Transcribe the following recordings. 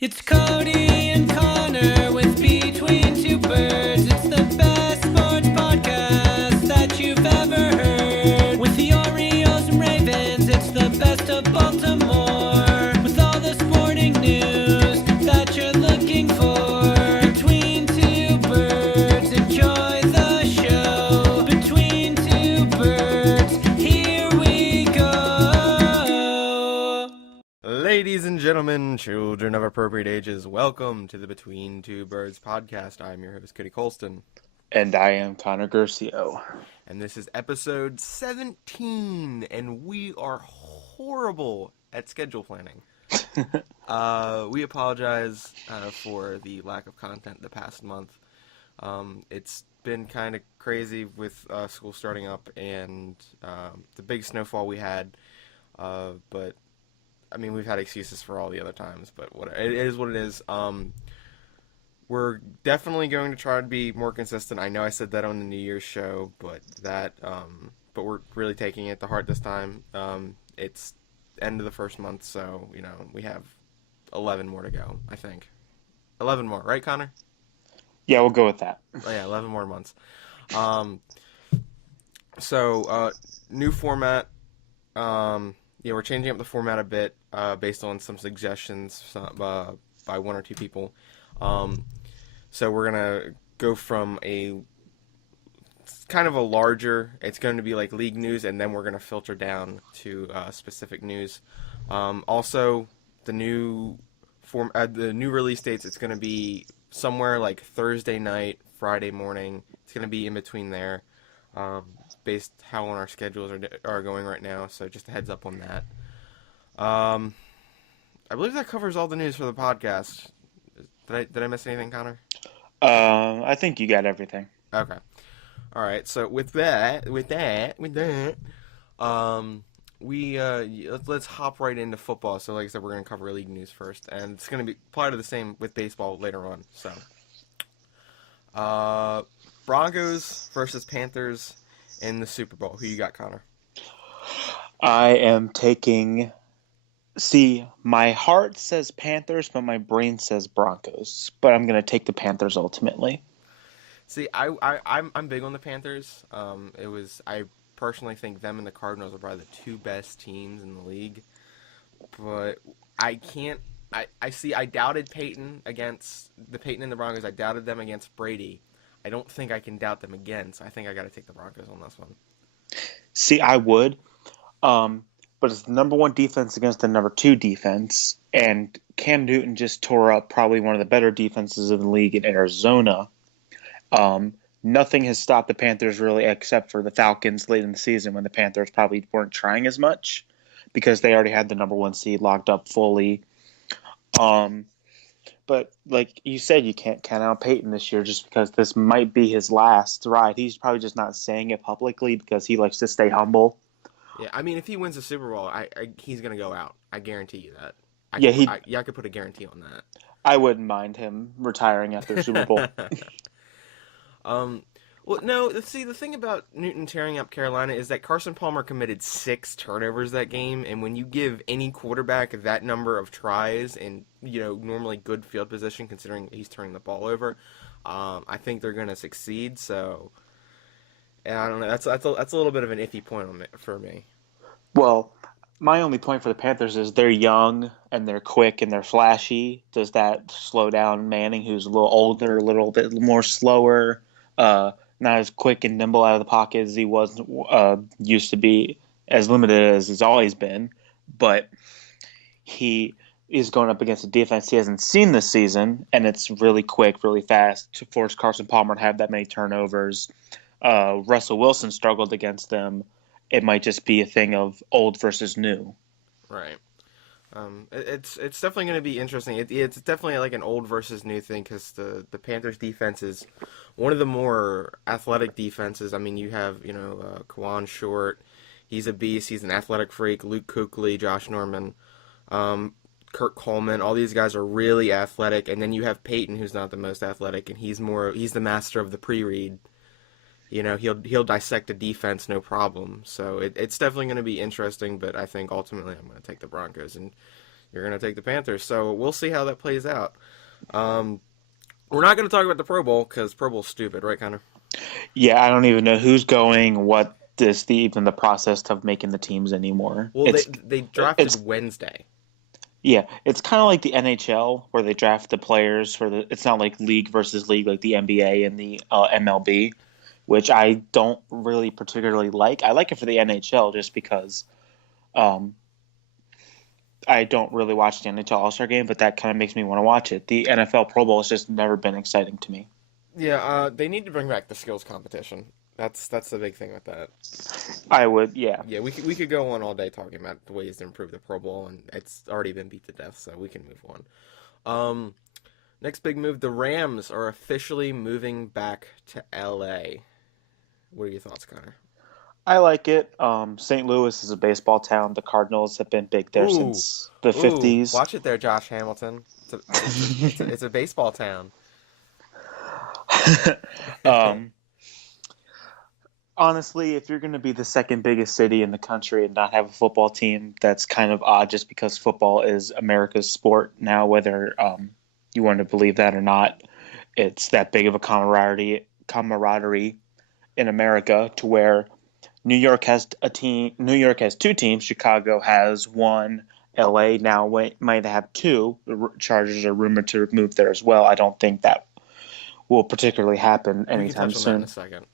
It's Cody and Connor with Between Two Birds. It's the best sports podcast that you've ever heard. With the Orioles and Ravens, it's the best of Baltimore. With all the sporting news that you're looking for. Between Two Birds, enjoy the show. Between Two Birds, here we go. Ladies and gentlemen, children of appropriate ages, welcome to the Between Two Birds podcast. I'm your host, Cody Colston. And I am Connor Gercio. And this is episode 17, and we are horrible at schedule planning. We apologize for the lack of content the past month. It's been kind of crazy with school starting up and the big snowfall we had, but I mean, we've had excuses for all the other times, but it is what it is. We're definitely going to try to be more consistent. I know I said that on the New Year's show, but we're really taking it to heart this time. It's end of the first month, so we have 11 more to go. I think 11 more, right, Connor? Yeah, we'll go with that. Oh yeah, 11 more months. So new format. Yeah, we're changing up the format a bit based on some suggestions by one or two people. So we're going to go from it's kind of a larger, it's going to be like league news, and then we're going to filter down to specific news. Also, the new release dates, it's going to be somewhere like Thursday night, Friday morning. It's going to be in between there. Based how on our schedules are going right now, so just a heads up on that. I believe that covers all the news for the podcast. Did I miss anything, Connor? I think you got everything. Okay. All right. So with that, let's hop right into football. So like I said, we're gonna cover league news first, and it's gonna be apply to the same with baseball later on. So, Broncos versus Panthers in the Superbowl. Who you got, Connor? I am taking... See, my heart says Panthers, but my brain says Broncos. But I'm going to take the Panthers ultimately. See, I'm big on the Panthers. I personally think them and the Cardinals are probably the two best teams in the league. But I can't... I doubted Peyton and the Broncos. I doubted them against Brady. I don't think I can doubt them again, so I think I got to take the Broncos on this one. See, I would, but it's the number one defense against the number two defense, and Cam Newton just tore up probably one of the better defenses in the league in Arizona. Nothing has stopped the Panthers really except for the Falcons late in the season when the Panthers probably weren't trying as much because they already had the number one seed locked up fully. But like you said, you can't count out Peyton this year just because this might be his last ride. He's probably just not saying it publicly because he likes to stay humble. Yeah, I mean, if he wins the Super Bowl, he's going to go out. I guarantee you that. I could put a guarantee on that. I wouldn't mind him retiring after the Super Bowl. Well, no, see, the thing about Newton tearing up Carolina is that Carson Palmer committed 6 turnovers that game, and when you give any quarterback that number of tries and, normally good field position, considering he's turning the ball over, I think they're going to succeed, so, and I don't know, that's a little bit of an iffy point for me. Well, my only point for the Panthers is they're young, and they're quick, and they're flashy. Does that slow down Manning, who's a little older, a little bit more slower, not as quick and nimble out of the pocket as he was used to be, as limited as he's always been. But he is going up against a defense he hasn't seen this season, and it's really quick, really fast to force Carson Palmer to have that many turnovers. Russell Wilson struggled against them. It might just be a thing of old versus new. Right. It's definitely going to be interesting. It's definitely like an old versus new thing because the Panthers defense is one of the more athletic defenses. I mean, you have Kawan Short, he's a beast. He's an athletic freak. Luke Kuechly, Josh Norman, Kurt Coleman. All these guys are really athletic. And then you have Peyton, who's not the most athletic, and he's the master of the pre-read. He'll dissect a defense no problem. So it's definitely going to be interesting, but I think ultimately I'm going to take the Broncos. And You're going to take the Panthers. So we'll see how that plays out. We're not going to talk about the Pro Bowl because Pro Bowl's stupid, right, Connor? Yeah, I don't even know who's going, what is even the process of making the teams anymore. Well, they drafted it's Wednesday. Yeah, it's kind of like the NHL where they draft the players for the. It's not like league versus league like the NBA and the MLB, which I don't really particularly like. I like it for the NHL just because um, I don't really watch the NHL All-Star Game, but that kind of makes me want to watch it. The NFL Pro Bowl has just never been exciting to me. Yeah, they need to bring back the skills competition. That's the big thing with that. I would, yeah. Yeah, we could go on all day talking about the ways to improve the Pro Bowl, and it's already been beat to death, so we can move on. Next big move: the Rams are officially moving back to LA. What are your thoughts, Connor? I like it. St. Louis is a baseball town. The Cardinals have been big there since the 50s. Watch it there, Josh Hamilton. It's a baseball town. Honestly, if you're going to be the second biggest city in the country and not have a football team, that's kind of odd just because football is America's sport now, whether you want to believe that or not. It's that big of a camaraderie in America to where New York has a team. New York has two teams. Chicago has one. LA now might have two. The Chargers are rumored to move there as well. I don't think that will particularly happen anytime soon. We can touch on that in a second.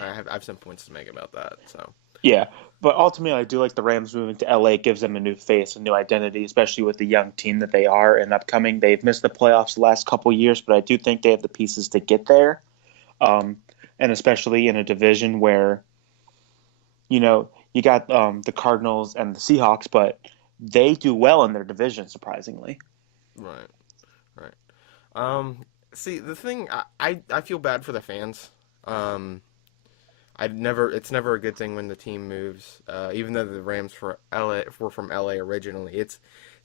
I have some points to make about that. So yeah, but ultimately, I do like the Rams moving to LA. It gives them a new face, a new identity, especially with the young team that they are and upcoming. They've missed the playoffs the last couple of years, but I do think they have the pieces to get there. And especially in a division where, you got the Cardinals and the Seahawks, but they do well in their division, surprisingly. Right. See, the thing, I feel bad for the fans. It's never a good thing when the team moves. Even though the Rams were from LA originally, it's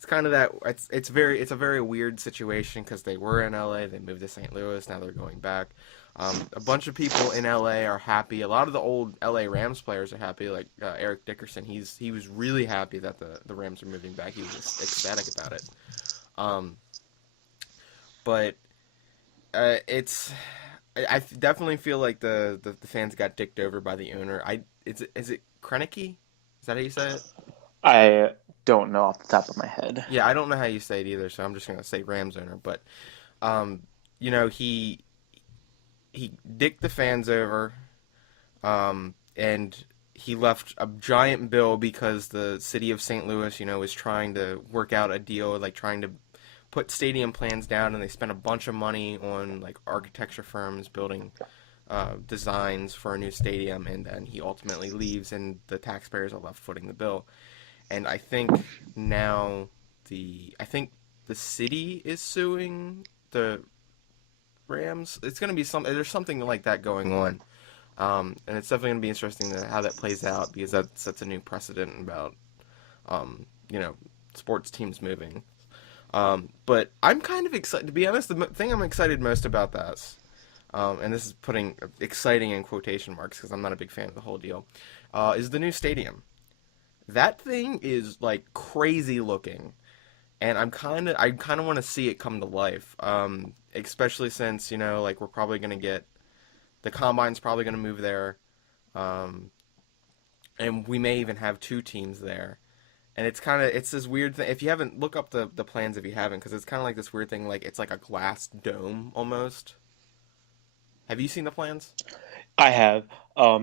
kind of that it's a very weird situation because they were in LA, they moved to St. Louis, now they're going back. A bunch of people in LA are happy. A lot of the old LA Rams players are happy, like Eric Dickerson. He was really happy that the Rams are moving back. He was just ecstatic about it. But I definitely feel like the fans got dicked over by the owner. Is it Kroenke? Is that how you say it? I don't know off the top of my head. Yeah, I don't know how you say it either, so I'm just gonna say Rams owner. But he dicked the fans over, and he left a giant bill because the city of St. Louis, was trying to work out a deal, like trying to put stadium plans down, and they spent a bunch of money on like architecture firms building designs for a new stadium, and then he ultimately leaves, and the taxpayers are left footing the bill. And I think now the city is suing the Rams. It's going to be there's something like that going on, and it's definitely going to be interesting how that plays out because that sets a new precedent about sports teams moving. But I'm kind of excited. To be honest, the thing I'm excited most about this, and this is putting exciting in quotation marks because I'm not a big fan of the whole deal, is the new stadium. That thing is like crazy looking, and I kind of want to see it come to life. Especially since we're probably gonna get the combine's probably gonna move there, and we may even have two teams there. And it's this weird thing. If you haven't, look up the plans if you haven't, because it's kind of like this weird thing, like it's like a glass dome almost. Have you seen the plans? I have.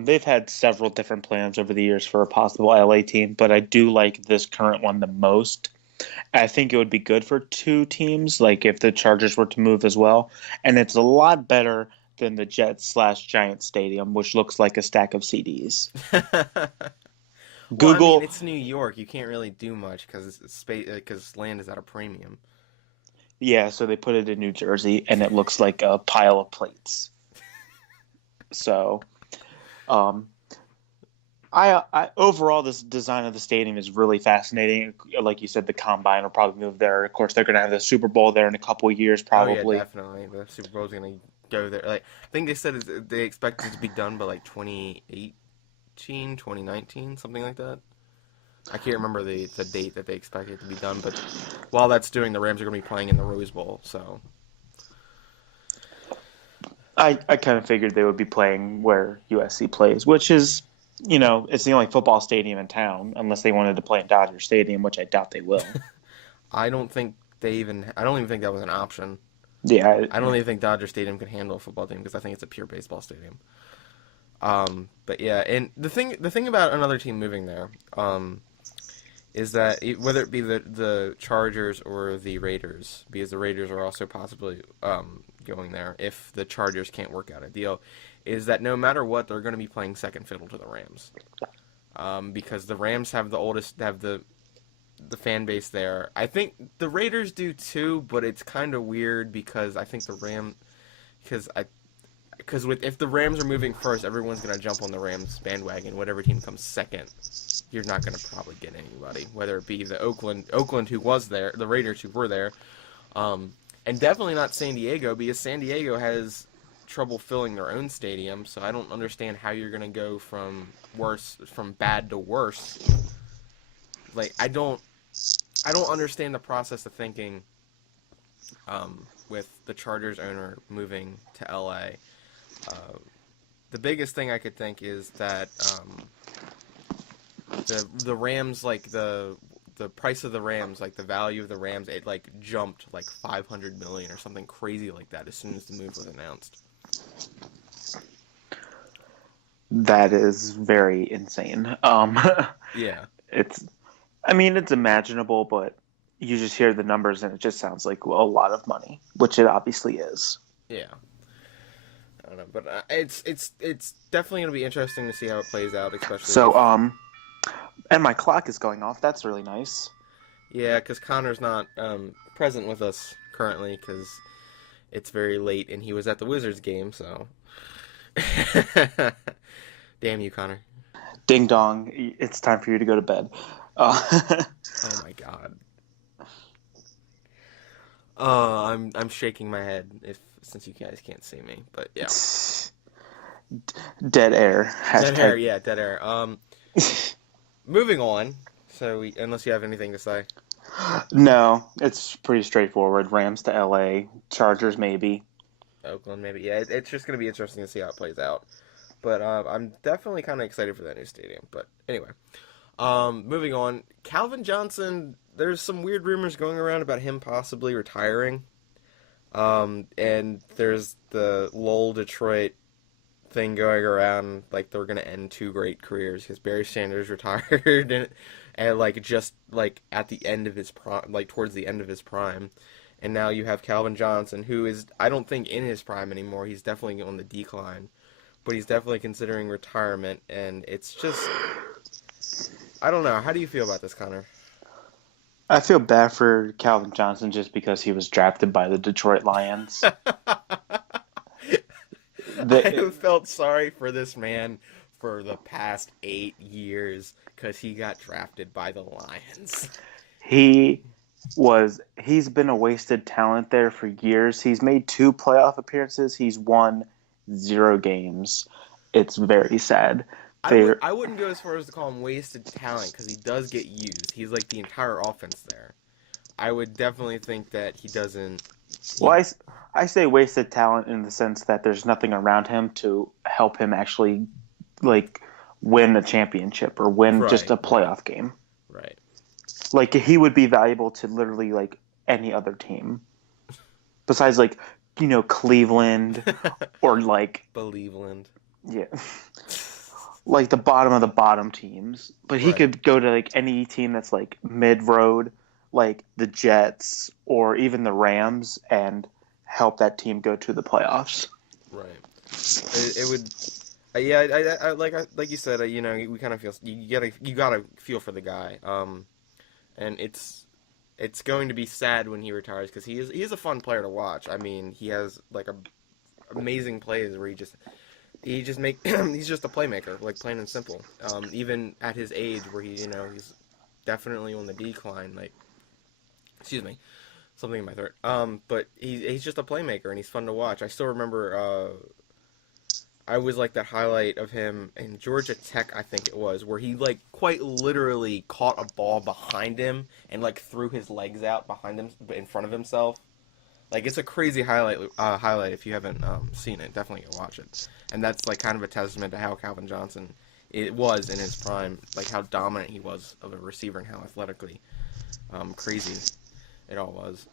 They've had several different plans over the years for a possible LA team, but I do like this current one the most. I think it would be good for two teams, like if the Chargers were to move as well. And it's a lot better than the Jets/Giants Stadium, which looks like a stack of CDs. Google. Well, I mean, it's New York. You can't really do much because land is at a premium. Yeah, so they put it in New Jersey, and it looks like a pile of plates. So, I overall, this design of the stadium is really fascinating. Like you said, the Combine will probably move there. Of course, they're going to have the Super Bowl there in a couple of years, probably. Oh, yeah, definitely. The Super Bowl is going to go there. Like, I think they said they expect it to be done by like 2019, something like that. I can't remember the date that they expect it to be done, but while that's doing, the Rams are going to be playing in the Rose Bowl, so. I kind of figured they would be playing where USC plays, which is, it's the only football stadium in town, unless they wanted to play in Dodger Stadium, which I doubt they will. I don't even think that was an option. Yeah. I don't even think Dodger Stadium can handle a football team because I think it's a pure baseball stadium. But yeah, and the thing about another team moving there, is that whether it be the Chargers or the Raiders, because the Raiders are also possibly going there if the Chargers can't work out a deal, is that no matter what, they're going to be playing second fiddle to the Rams, because the Rams have the fan base there. I think the Raiders do too, but it's kind of weird because I think if the Rams are moving first, everyone's going to jump on the Rams bandwagon. Whatever team comes second, you're not going to probably get anybody, whether it be the Oakland who was there, the Raiders who were there, and definitely not San Diego, because San Diego has trouble filling their own stadium, so I don't understand how you're going to go from bad to worse. Like, I don't understand the process of thinking with the Chargers owner moving to LA. The biggest thing I could think is that the Rams, like the price of the Rams, like the value of the Rams, it like jumped like $500 million or something crazy like that as soon as the move was announced. That is very insane. Yeah. It's imaginable, but you just hear the numbers and it just sounds like a lot of money, which it obviously is. Yeah. I don't know, but it's definitely going to be interesting to see how it plays out, especially. So, and my clock is going off. That's really nice. Yeah, because Connor's not present with us currently because it's very late and he was at the Wizards game, so. Damn you, Connor. Ding dong! It's time for you to go to bed. Oh my god. I'm shaking my head since you guys can't see me, but yeah. Dead air. Dead air, yeah, dead air. Moving on. So, unless you have anything to say. No, it's pretty straightforward. Rams to LA, Chargers maybe. Oakland maybe. Yeah, it's just going to be interesting to see how it plays out. But I'm definitely kind of excited for that new stadium. But anyway, moving on. Calvin Johnson, there's some weird rumors going around about him possibly retiring. And there's the LOL Detroit thing going around, like they're going to end two great careers because Barry Sanders retired and like just like at the end of his prime, like towards the end of his prime. And now you have Calvin Johnson, who is, I don't think, in his prime anymore. He's definitely on the decline. But he's definitely considering retirement. And it's just, I don't know. How do you feel about this, Connor? I feel bad for Calvin Johnson just because he was drafted by the Detroit Lions. I have felt sorry for this man for the past 8 years because he got drafted by the Lions. He's been a wasted talent there for years. He's made 2 playoff appearances. He's won 0 games. It's very sad. I wouldn't go as far as to call him wasted talent because he does get used. He's like the entire offense there. I would definitely think that he doesn't. Well, I say wasted talent in the sense that there's nothing around him to help him actually like win a championship or win just a playoff game. Right. Like he would be valuable to literally like any other team besides like, Cleveland or like Believeland. Yeah. Like the bottom of the bottom teams. But he could go to like any team that's like mid-road, like the Jets or even the Rams, and help that team go to the playoffs. Right. It would. Yeah. I like you said. We kind of feel you gotta feel for the guy. And it's going to be sad when he retires because he is a fun player to watch. I mean, he has like amazing plays where he's just a playmaker, like plain and simple. Even at his age, where he's definitely on the decline. Like, excuse me, something in my throat. But he's just a playmaker and he's fun to watch. I still remember I was like that highlight of him in Georgia Tech, I think it was, where he like quite literally caught a ball behind him and like threw his legs out behind him in front of himself. Like it's a crazy highlight if you haven't seen it. Definitely go watch it. And that's like kind of a testament to how Calvin Johnson it was in his prime, like how dominant he was of a receiver and how athletically crazy it all was.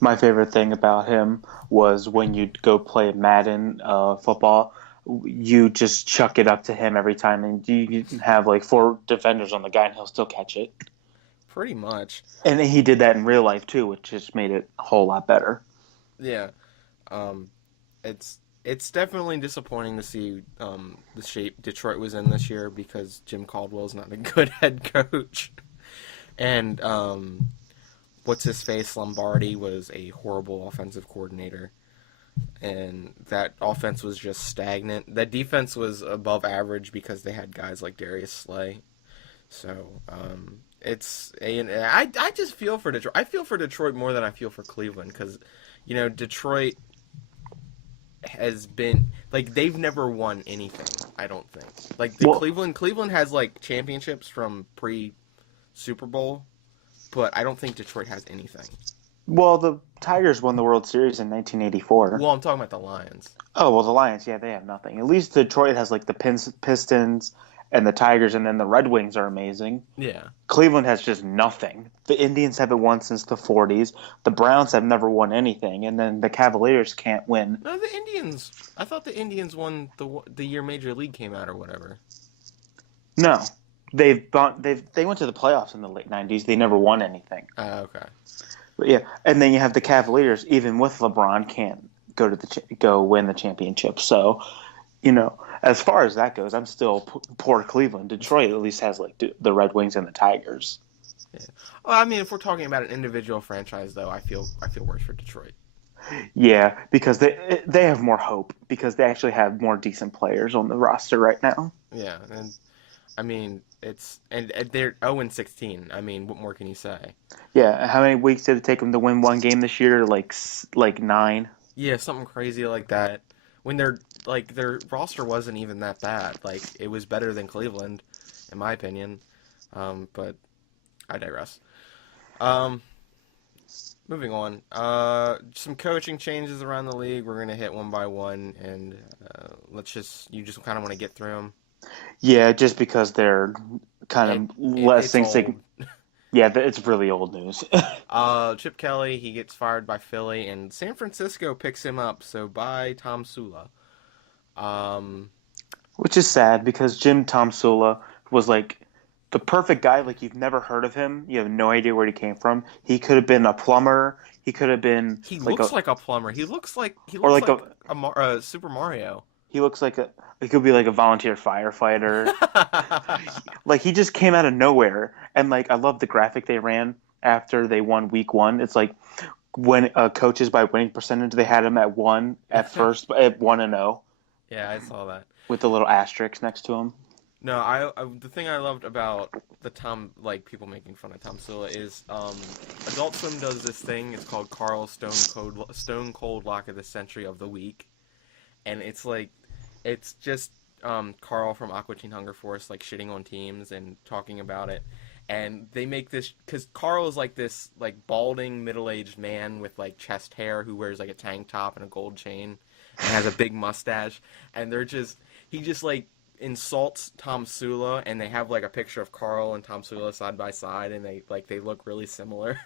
My favorite thing about him was when you'd go play Madden football, you just chuck it up to him every time, and you can have like 4 defenders on the guy, and he'll still catch it. Pretty much. And he did that in real life too, which just made it a whole lot better. Yeah. It's definitely disappointing to see the shape Detroit was in this year because Jim Caldwell's not a good head coach. And what's his face Lombardi was a horrible offensive coordinator. And that offense was just stagnant. That defense was above average because they had guys like Darius Slay. So, I just feel for Detroit. I feel for Detroit more than I feel for Cleveland because, Detroit has been like they've never won anything. I don't think like Cleveland has like championships from pre-Superbowl, but I don't think Detroit has anything. Well, the Tigers won the World Series in 1984. Well, I'm talking about the Lions. Oh, well, the Lions, yeah, they have nothing. At least Detroit has like the Pistons and the Tigers, and then the Red Wings are amazing. Yeah. Cleveland has just nothing. The Indians haven't won since the 40s. The Browns have never won anything, and then the Cavaliers can't win. No, the Indians. I thought the Indians won the year Major League came out or whatever. No, they went to the playoffs in the late 90s. They never won anything. Okay. But yeah, and then you have the Cavaliers, even with LeBron, can't go win the championship. So, as far as that goes, I'm still poor Cleveland. Detroit at least has like the Red Wings and the Tigers. Yeah. Well, I mean, if we're talking about an individual franchise, though, I feel worse for Detroit. Yeah, because they have more hope because they actually have more decent players on the roster right now. Yeah, and I mean and they're 0-16. I mean, what more can you say? Yeah, how many weeks did it take them to win one game this year? Like 9. Yeah, something crazy like that. When their roster wasn't even that bad. Like it was better than Cleveland, in my opinion. But I digress. Moving on. Some coaching changes around the league. We're gonna hit one by one, and you just kind of want to get through them. Yeah, just because they're kind of less things. Yeah, it's really old news. Chip Kelly, he gets fired by Philly, and San Francisco picks him up. So bye, Tom Sula. Which is sad because Tom Sula was like the perfect guy. Like you've never heard of him. You have no idea where he came from. He could have been a plumber. He could have been. He looks like a plumber. He looks like a Super Mario. He looks like he could be like a volunteer firefighter. Like he just came out of nowhere, and like I love the graphic they ran after they won week 1. It's like when coaches by winning percentage, they had him at 1 at first, at 1-0. Yeah, I saw that with the little asterisk next to him. No, I the thing I loved about the people making fun of Tom Sula is Adult Swim does this thing. It's called Carl's Stone Cold Lock of the Century of the Week, and it's like. It's just Carl from Aqua Teen Hunger Force like shitting on teams and talking about it, and they make this because Carl is like this like balding middle-aged man with like chest hair who wears like a tank top and a gold chain and has a big mustache, and he just like insults Tom Sula, and they have like a picture of Carl and Tom Sula side by side, and they look really similar.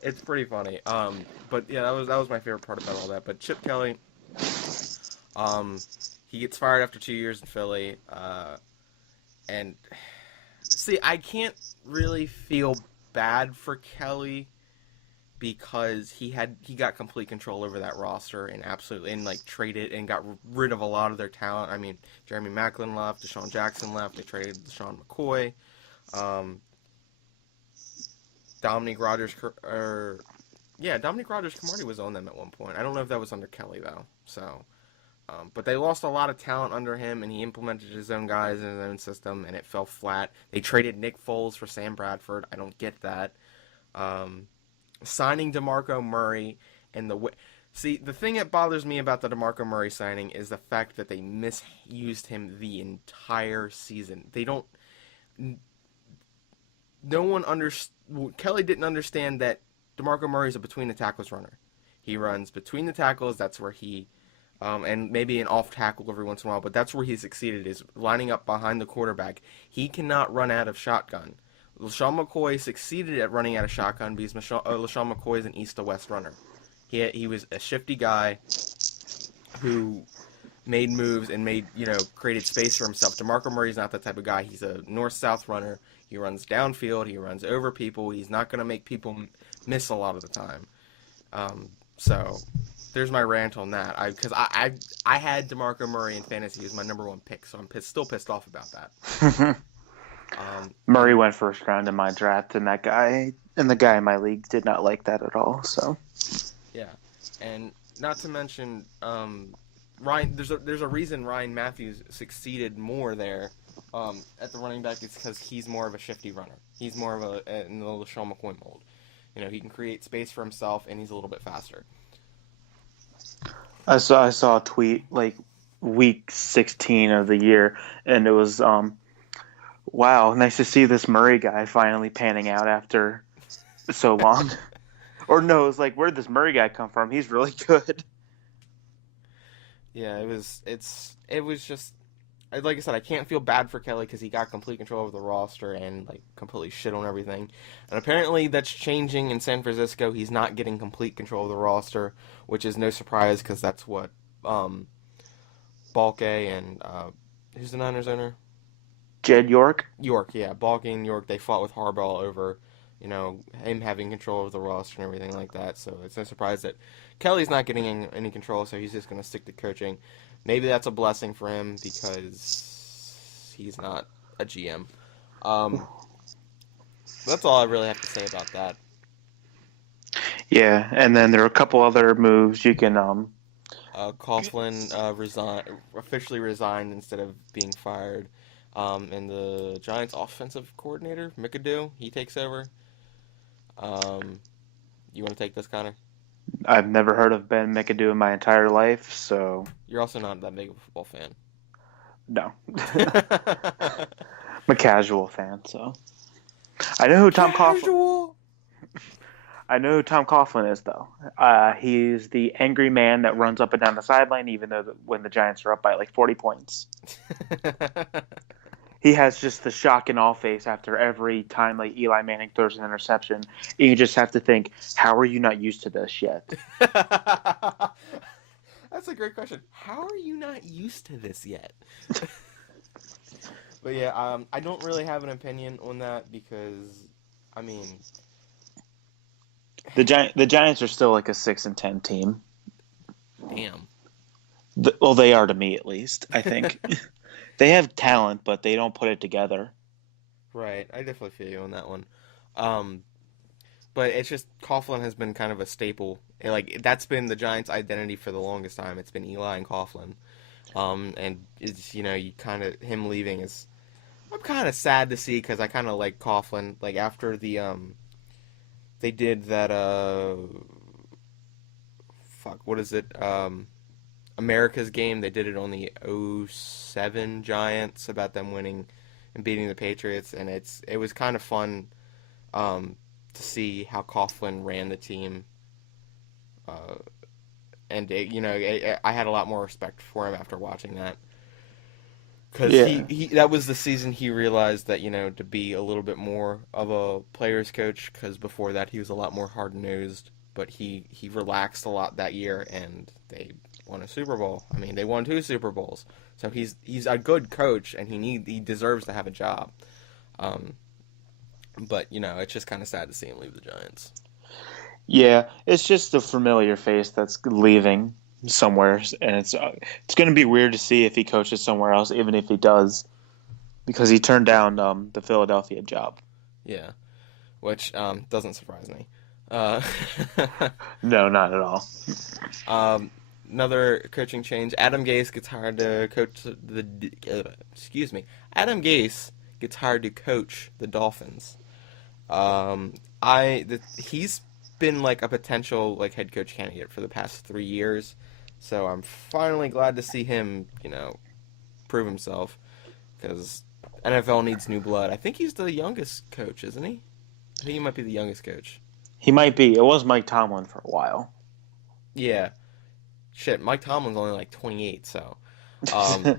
It's pretty funny. But yeah, that was my favorite part about all that. But Chip Kelly. He gets fired after 2 years in Philly, and see, I can't really feel bad for Kelly because he got complete control over that roster and like traded and got rid of a lot of their talent. I mean, Jeremy Maclin left, Deshaun Jackson left, they traded Deshaun McCoy, Dominique Rodgers-Cromartie was on them at one point. I don't know if that was under Kelly though, so. But they lost a lot of talent under him, and he implemented his own guys in his own system, and it fell flat. They traded Nick Foles for Sam Bradford. I don't get that. Signing DeMarco Murray and See, the thing that bothers me about the DeMarco Murray signing is the fact that they misused him the entire season. They don't. No one Kelly didn't understand that DeMarco Murray is a between the tackles runner. He runs between the tackles. That's where he, and maybe an off tackle every once in a while, but that's where he succeeded, is lining up behind the quarterback. He cannot run out of shotgun. LaShawn McCoy succeeded at running out of shotgun because LaShawn McCoy is an east to west runner. He was a shifty guy who made moves and created space for himself. DeMarco Murray's not that type of guy. He's a north-south runner. He runs downfield. He runs over people. He's not going to make people miss a lot of the time. So there's my rant on that. Because I had DeMarco Murray in fantasy. He was my number one pick, so I'm still pissed off about that. Murray went first round in my draft, and the guy in my league did not like that at all. So yeah, and not to mention Ryan. There's a reason Ryan Matthews succeeded more there at the running back. It's because he's more of a shifty runner. He's more of in the LaShawn McCoy mold. He can create space for himself, and he's a little bit faster. I saw a tweet like week 16 of the year, and it was wow, nice to see this Murray guy finally panning out after so long. Or no, it was like, where did this Murray guy come from? He's really good. Yeah, it was just, like I said, I can't feel bad for Kelly because he got complete control of the roster and completely shit on everything. And apparently that's changing in San Francisco. He's not getting complete control of the roster, which is no surprise because that's what Balke and who's the Niners owner? Jed York? York, yeah. Balke and York, they fought with Harbaugh over, him having control of the roster and everything like that. So it's no surprise that Kelly's not getting any control, so he's just going to stick to coaching. Maybe that's a blessing for him because he's not a GM. That's all I really have to say about that. Yeah, and then there are a couple other moves you can Coughlin officially resigned instead of being fired. And the Giants' offensive coordinator, McAdoo, he takes over. You want to take this, Connor? I've never heard of Ben McAdoo in my entire life, so... You're also not that big of a football fan. No. I'm a casual fan, so... I know who Tom Coughlin is, though. He's the angry man that runs up and down the sideline, even though when the Giants are up by 40 points. He has just the shock and awe face after every time Eli Manning throws an interception. And you just have to think, how are you not used to this yet? That's a great question. How are you not used to this yet? But yeah, I don't really have an opinion on that because, the Giants are still a 6-10 team. Damn. Well, they are to me at least, I think. They have talent, but they don't put it together. Right, I definitely feel you on that one. But it's just Coughlin has been kind of a staple. That's been the Giants' identity for the longest time. It's been Eli and Coughlin. And it's him leaving is, I'm kind of sad to see because I kind of like Coughlin. After the they did that what is it? America's game. They did it on the 2007 Giants about them winning and beating the Patriots, and it was kind of fun to see how Coughlin ran the team. And I had a lot more respect for him after watching that, because he that was the season he realized that to be a little bit more of a player's coach, because before that he was a lot more hard nosed, but he relaxed a lot that year and they won a Super Bowl. They won 2 Super Bowls. So he's a good coach and he deserves to have a job. But it's just kind of sad to see him leave the Giants. Yeah, it's just a familiar face that's leaving somewhere, and it's going to be weird to see if he coaches somewhere else, even if he does, because he turned down the Philadelphia job. Yeah, which doesn't surprise me. No, not at all. Another coaching change. Adam Gase gets hired to coach Adam Gase gets hired to coach the Dolphins. He's been like a potential like head coach candidate for the past 3 years. So I'm finally glad to see him, prove himself because NFL needs new blood. I think he's the youngest coach, isn't he? I think he might be the youngest coach. He might be. It was Mike Tomlin for a while. Yeah. Shit, Mike Tomlin's only like 28, so. Um,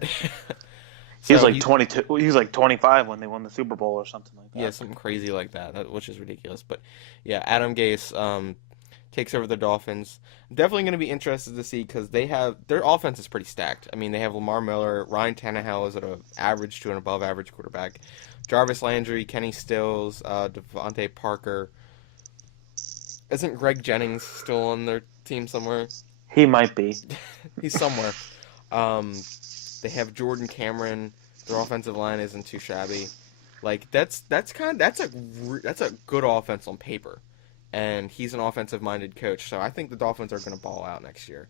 He was like 22. He was like 25 when they won the Super Bowl or something like that. Yeah, something crazy like that, which is ridiculous. But yeah, Adam Gase takes over the Dolphins. Definitely going to be interested to see because their offense is pretty stacked. I mean, they have Lamar Miller, Ryan Tannehill is at an average to an above average quarterback, Jarvis Landry, Kenny Stills, Devontae Parker. Isn't Greg Jennings still on their team somewhere? He might be. He's somewhere. They have Jordan Cameron. Their offensive line isn't too shabby. Like that's a good offense on paper, and he's an offensive-minded coach. So I think the Dolphins are going to ball out next year.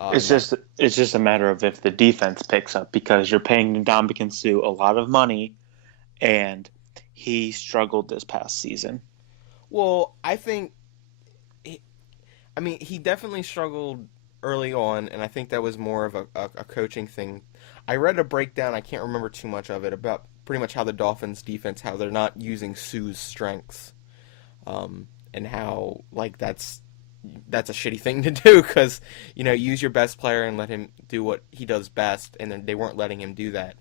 It's just a matter of if the defense picks up because you're paying Ndamukong Suh a lot of money, and he struggled this past season. Well, I think, he definitely struggled early on, and I think that was more of a coaching thing. I read a breakdown, I can't remember too much of it, about pretty much how the Dolphins' defense, how they're not using Suh's strengths, and how, like, that's a shitty thing to do, because, use your best player and let him do what he does best, and then they weren't letting him do that.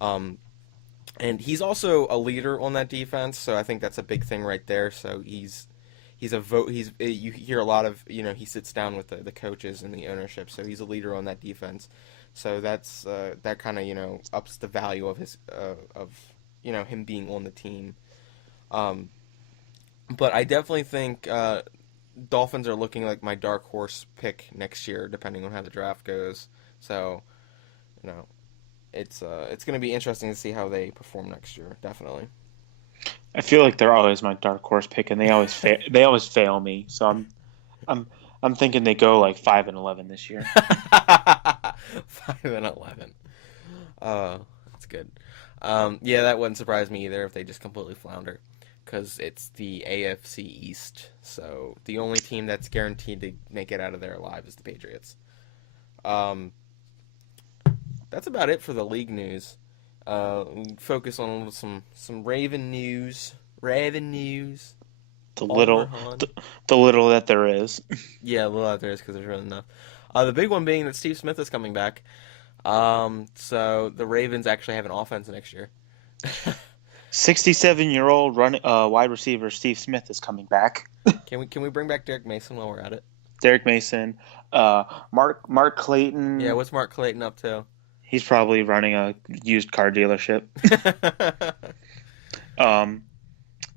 And he's also a leader on that defense, so I think that's a big thing right there. So you hear a lot of, he sits down with the coaches and the ownership, so he's a leader on that defense. So that's that kind of ups the value of his him being on the team. But I definitely think Dolphins are looking like my dark horse pick next year, depending on how the draft goes. So it's going to be interesting to see how they perform next year. Definitely. I feel like they're always my dark horse pick, and they always fail me. So I'm thinking they go like 5-11 this year. 5-11. That's good. Yeah, that wouldn't surprise me either if they just completely flounder, because it's the AFC East. So the only team that's guaranteed to make it out of there alive is the Patriots. That's about it for the league news. Focus on some Raven news. The little that there is. Yeah, a little that there is, because there's really enough. The big one being that Steve Smith is coming back. So the Ravens actually have an offense next year. 67-year-old wide receiver Steve Smith is coming back. Can we bring back Derek Mason while we're at it? Derek Mason, Mark Clayton. Yeah, what's Mark Clayton up to? He's probably running a used car dealership.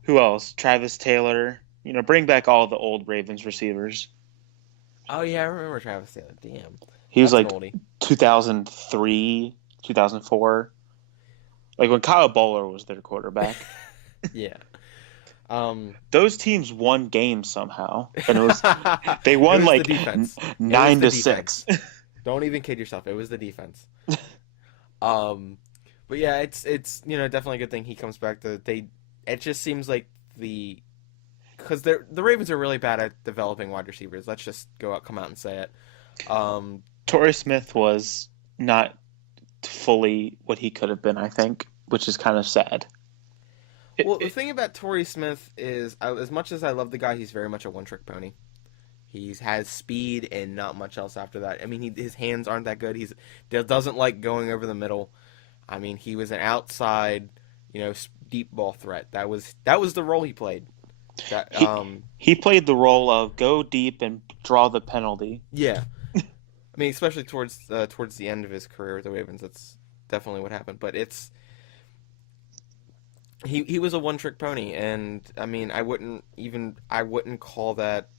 Who else? Travis Taylor. Bring back all the old Ravens receivers. Oh yeah, I remember Travis Taylor. Damn. He was like 2003, 2004. Like when Kyle Bowler was their quarterback. Yeah. Those teams won games somehow, and they won like 9-6. Don't even kid yourself. It was the defense. But yeah, it's definitely a good thing he comes back. It just seems like because the Ravens are really bad at developing wide receivers. Let's just come out and say it. Torrey Smith was not fully what he could have been, I think, which is kind of sad. Well, the thing about Torrey Smith is, as much as I love the guy, he's very much a one-trick pony. He has speed and not much else after that. I mean, his hands aren't that good. He doesn't like going over the middle. I mean, he was an outside, deep ball threat. That was the role he played. He played the role of go deep and draw the penalty. Yeah. I mean, especially towards the end of his career with the Ravens, that's definitely what happened. But he was a one-trick pony, and I mean, I wouldn't call that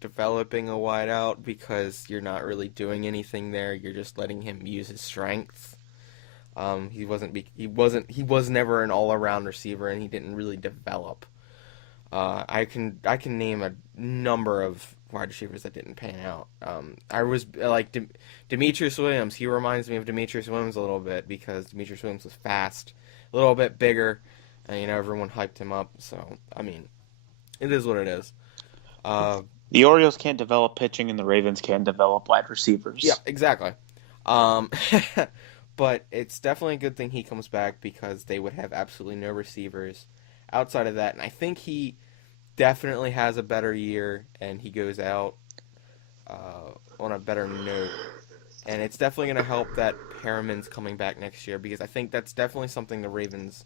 developing a wideout, because you're not really doing anything there. You're just letting him use his strengths. He was never an all-around receiver, and he didn't really develop. I can name a number of wide receivers that didn't pan out. I was like Demetrius Williams. He reminds me of Demetrius Williams a little bit, because Demetrius Williams was fast, a little bit bigger, and everyone hyped him up. So I mean, it is what it is. The Orioles can't develop pitching, and the Ravens can't develop wide Yeah, receivers. exactly. Um, but it's definitely a good thing he comes back because they would have absolutely no receivers outside of that. And I think he definitely has a better year and he goes out on a better note. And it's definitely going to help that Perriman's coming back next year because I think that's definitely something the Ravens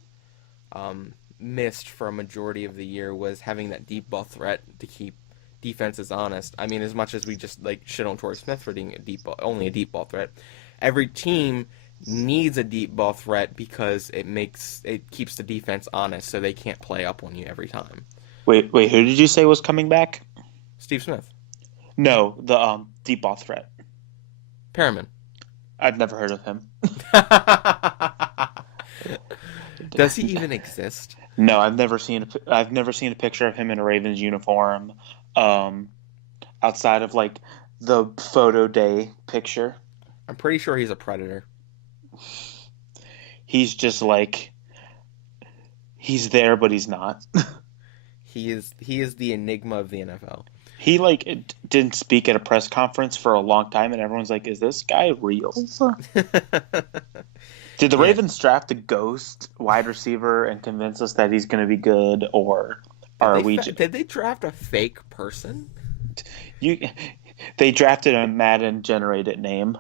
missed for a majority of the year was having that deep ball threat to keep defenses honest. I mean, as much as we just like shit on Torrey Smith for being only a deep ball threat, every team needs a deep ball threat because it keeps the defense honest, so they can't play up on you every time. Wait, who did you say was coming back? Steve Smith, No, the deep ball threat. Perriman. I've never heard of him. Does he even exist? No, I've never seen a picture of him in a Ravens uniform. Outside of like the photo day picture, I'm pretty sure he's a Predator. he's just like he's there, but he's not. He is the enigma of the NFL. He like didn't speak at a press conference for a long time, and everyone's like, "Is this guy real?" Did the Ravens draft a ghost wide receiver and convince us that he's going to be good, or Did they draft a fake person? you? They drafted a Madden generated name,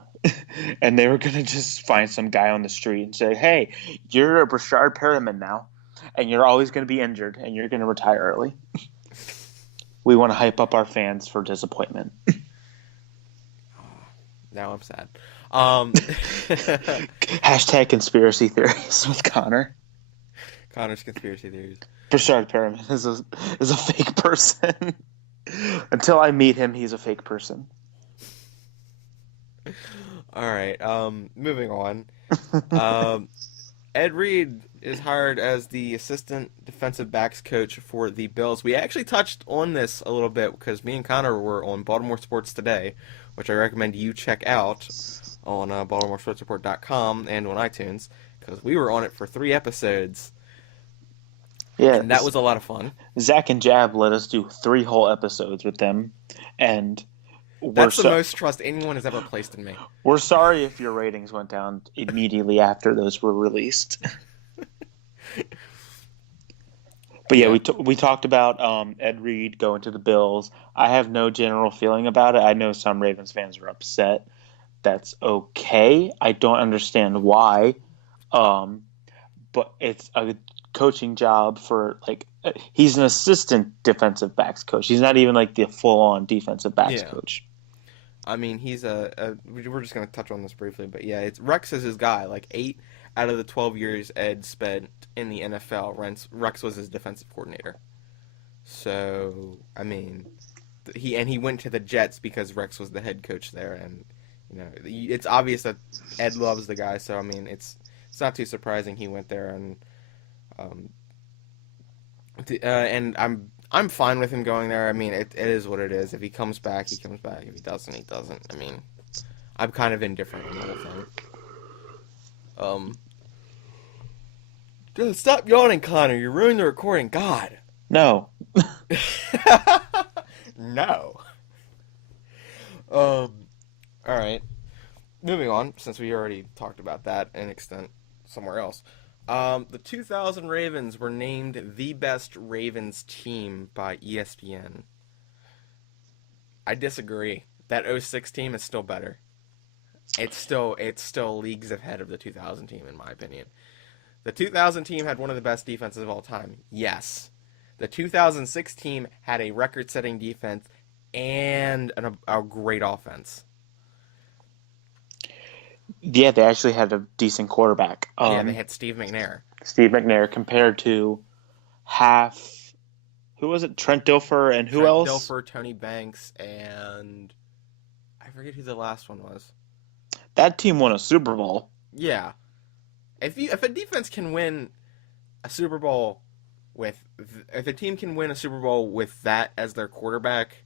and they were going to just find some guy on the street and say, "Hey, you're a Brashard Perriman now, and you're always going to be injured, and you're going to retire early." We want to hype up our fans for disappointment. Now I'm sad. Hashtag conspiracy theories with Connor. Connor's conspiracy theories. Brashard Perriman is a fake person. Until I meet him, he's a fake person. All right. Moving on. Ed Reed is hired as the assistant defensive backs coach for the Bills. We actually touched on this a little bit because me and Connor were on Baltimore Sports Today, which I recommend you check out on BaltimoreSportsReport.com and on iTunes because we were on it for 3 episodes. Yeah, and that was a lot of fun. Zach and Jab let us do 3 whole episodes with them, and that's the most trust anyone has ever placed in me. We're sorry if your ratings went down immediately after those were released. But yeah, we talked about Ed Reed going to the Bills. I have no general feeling about it. I know some Ravens fans are upset. That's okay. I don't understand why. But it's a coaching job for like he's an assistant defensive backs coach. He's not even like the full-on defensive backs coach. I mean, he's we're just going to touch on this briefly, but yeah, Rex is his guy. Like 8 out of the 12 years Ed spent in the NFL, Rex was his defensive coordinator. So, I mean, he went to the Jets because Rex was the head coach there, and you know, it's obvious that Ed loves the guy. So, I mean, it's not too surprising he went there, and I'm fine with him going there. I mean, it is what it is. If he comes back, he comes back. If he doesn't, he doesn't. I mean, I'm kind of indifferent on the whole thing. Stop yawning, Connor. You're ruining the recording. God. No. No. All right. Moving on, since we already talked about that in extent somewhere else. The 2000 Ravens were named the best Ravens team by ESPN. I disagree. That 06 team is still better. It's still leagues ahead of the 2000 team, in my opinion. The 2000 team had one of the best defenses of all time. Yes. The 2006 team had a record-setting defense and a great offense. Yeah, they actually had a decent quarterback. Yeah, they had Steve McNair. Steve McNair compared to who was it? Trent Dilfer and who else? Dilfer, Tony Banks, and I forget who the last one was. That team won a Super Bowl. Yeah. If a defense can win a Super Bowl if a team can win a Super Bowl with that as their quarterback,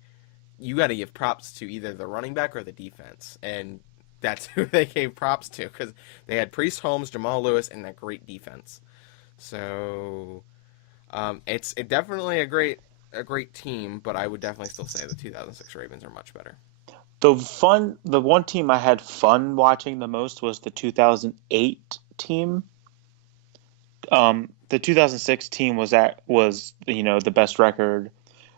you got to give props to either the running back or the defense, and that's who they gave props to because they had Priest Holmes, Jamal Lewis, and that great defense. So, it's definitely a great a great team, but I would definitely still say the 2006 Ravens are much better. The one team I had fun watching the most was the 2008 team. The 2006 team was the best record,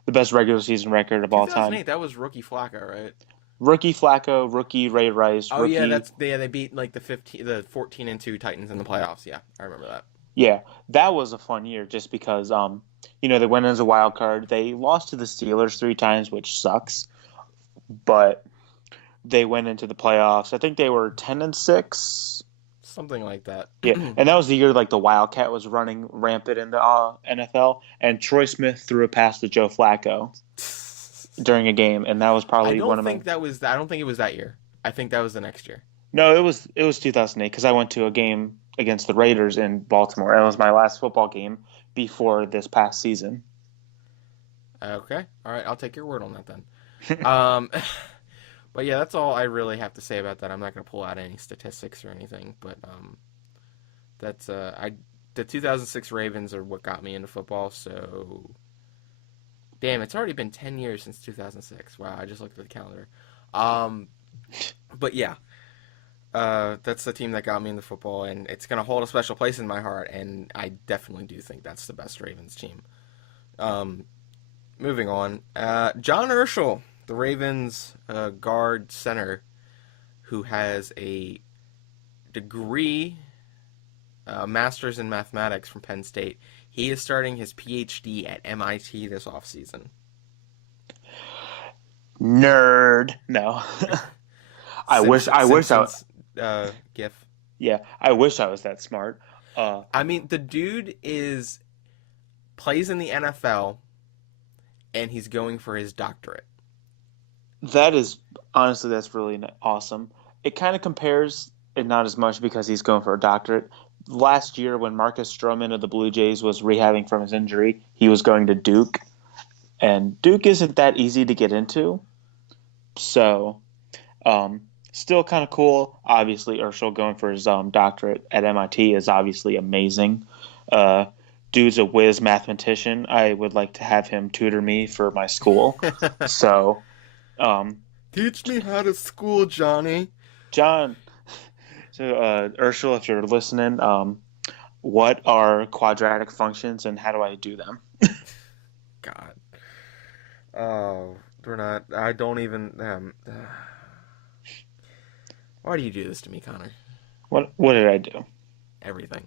the best regular season record of all time. 2008, that was rookie Flacco, right? Rookie Flacco, rookie Ray Rice, Oh rookie. yeah, they beat like the 14-2 Titans in the playoffs. Yeah, I remember that. Yeah, that was a fun year just because they went as a wild card. They lost to the Steelers 3 times, which sucks, but they went into the playoffs. I think they were 10-6. Something like that. Yeah, and that was the year like the Wildcat was running rampant in the NFL, and Troy Smith threw a pass to Joe Flacco during a game, and that was probably one of my. I don't think it was that year. I think that was the next year. No, it was 2008 because I went to a game against the Raiders in Baltimore. It was my last football game before this past season. Okay, all right, I'll take your word on that then. But yeah, that's all I really have to say about that. I'm not going to pull out any statistics or anything, but that's the 2006 Ravens are what got me into football. So, damn, it's already been 10 years since 2006. Wow, I just looked at the calendar. But yeah, that's the team that got me into football, and it's going to hold a special place in my heart. And I definitely do think that's the best Ravens team. Moving on, John Urschel, the Ravens guard center, who has a degree, master's in mathematics from Penn State. He is starting his PhD at MIT this offseason. Nerd. No. I wish I GIF. Yeah, I wish I was that smart. I mean, the dude plays in the NFL, and he's going for his doctorate. That's really awesome. It kind of compares, and not as much because he's going for a doctorate. Last year, when Marcus Stroman of the Blue Jays was rehabbing from his injury, he was going to Duke, and Duke isn't that easy to get into. So, still kind of cool. Obviously, Urschel going for his doctorate at MIT is obviously amazing. Dude's a whiz mathematician. I would like to have him tutor me for my school. So, teach me how to school, Johnny. John. So, Urschel, if you're listening, what are quadratic functions and how do I do them? God. Oh, we're not. I don't even. Why do you do this to me, Connor? What did I do? Everything.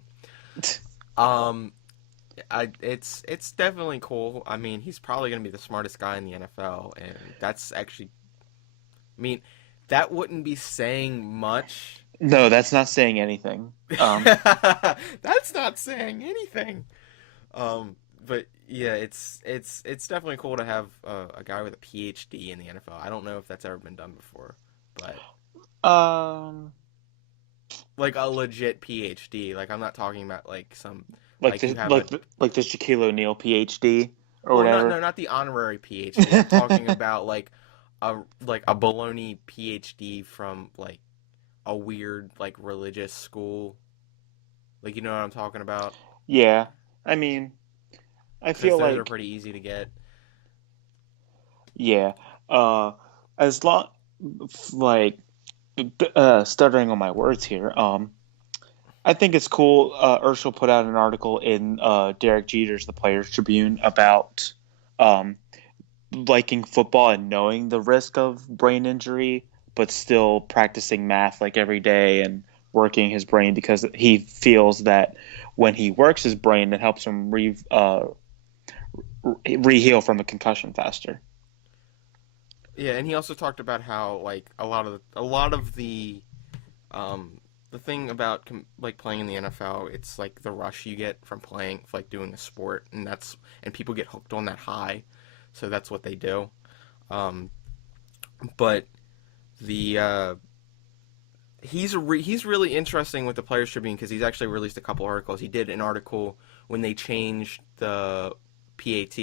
It's definitely cool. I mean, he's probably going to be the smartest guy in the NFL, and that's actually. I mean, that wouldn't be saying much. No, that's not saying anything. That's not saying anything. But yeah, it's definitely cool to have a guy with a PhD in the NFL. I don't know if that's ever been done before, but like a legit PhD. Like I'm not talking about like some like the Shaquille O'Neal PhD or whatever. No, not the honorary PhD. I'm talking about like a baloney PhD from like a weird like religious school. Like you know what I'm talking about? Yeah, I mean, I feel like those are pretty easy to get. Yeah, as long like stuttering on my words here. I think it's cool. Urschel put out an article in Derek Jeter's The Players Tribune about liking football and knowing the risk of brain injury, but still practicing math like every day and working his brain because he feels that when he works his brain, it helps him re-heal from a concussion faster. Yeah, and he also talked about how like a lot of the thing about like playing in the NFL, it's like the rush you get from playing, like doing a sport, and people get hooked on that high, so that's what they do. But the he's really interesting with the Players Tribune because he's actually released a couple articles. He did an article when they changed the PAT,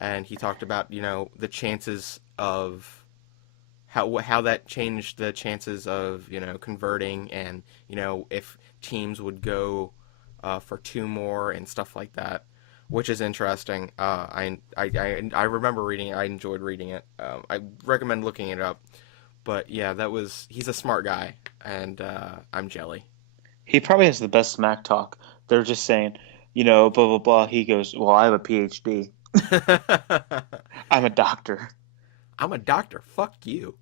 and he talked about the chances of how that changed the chances of converting, and if teams would go for 2 more and stuff like that, which is interesting. I remember reading it. I enjoyed reading it. I recommend looking it up. But yeah, he's a smart guy, and I'm jelly. He probably has the best smack talk. They're just saying, blah blah blah. He goes, "Well, I have a PhD. I'm a doctor." I'm a doctor. Fuck you.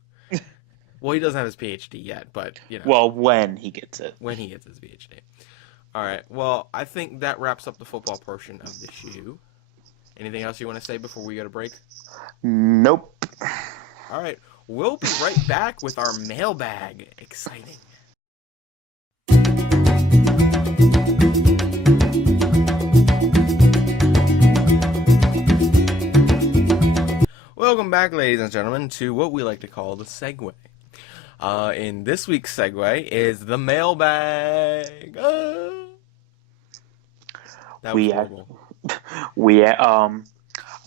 Well, he doesn't have his PhD yet, but Well, when he gets it. when he gets his PhD. All right. Well, I think that wraps up the football portion of the show. Anything else you want to say before we go to break? Nope. All right. We'll be right back with our mailbag. Exciting. Welcome back, ladies and gentlemen, to what we like to call the segue. In this week's segue is the mailbag. That was horrible.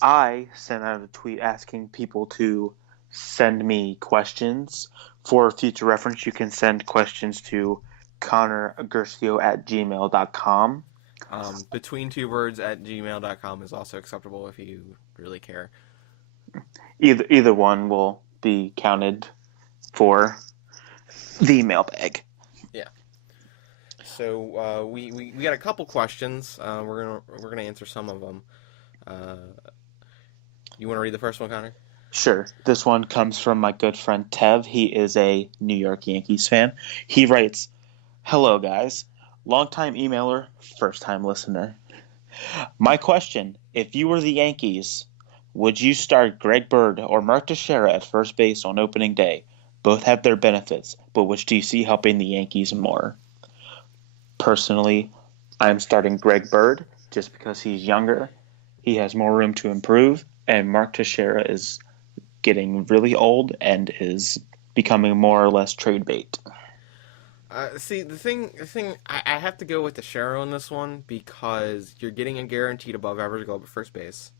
I sent out a tweet asking people to send me questions. For future reference, you can send questions to connorgercio@gmail.com. Betweentwobirds@gmail.com is also acceptable if you really care. Either one will be counted for the mailbag. Yeah. So we got a couple questions. We're gonna answer some of them. You want to read the first one, Connor? Sure. This one comes from my good friend Tev. He is a New York Yankees fan. He writes, "Hello, guys. Longtime emailer, first-time listener. My question, if you were the Yankees, would you start Greg Bird or Mark Teixeira at first base on opening day? Both have their benefits, but which do you see helping the Yankees more? Personally, I'm starting Greg Bird just because he's younger. He has more room to improve, and Mark Teixeira is getting really old and is becoming more or less trade bait." See, the thing, I have to go with Teixeira on this one because you're getting a guaranteed above average glove at first base.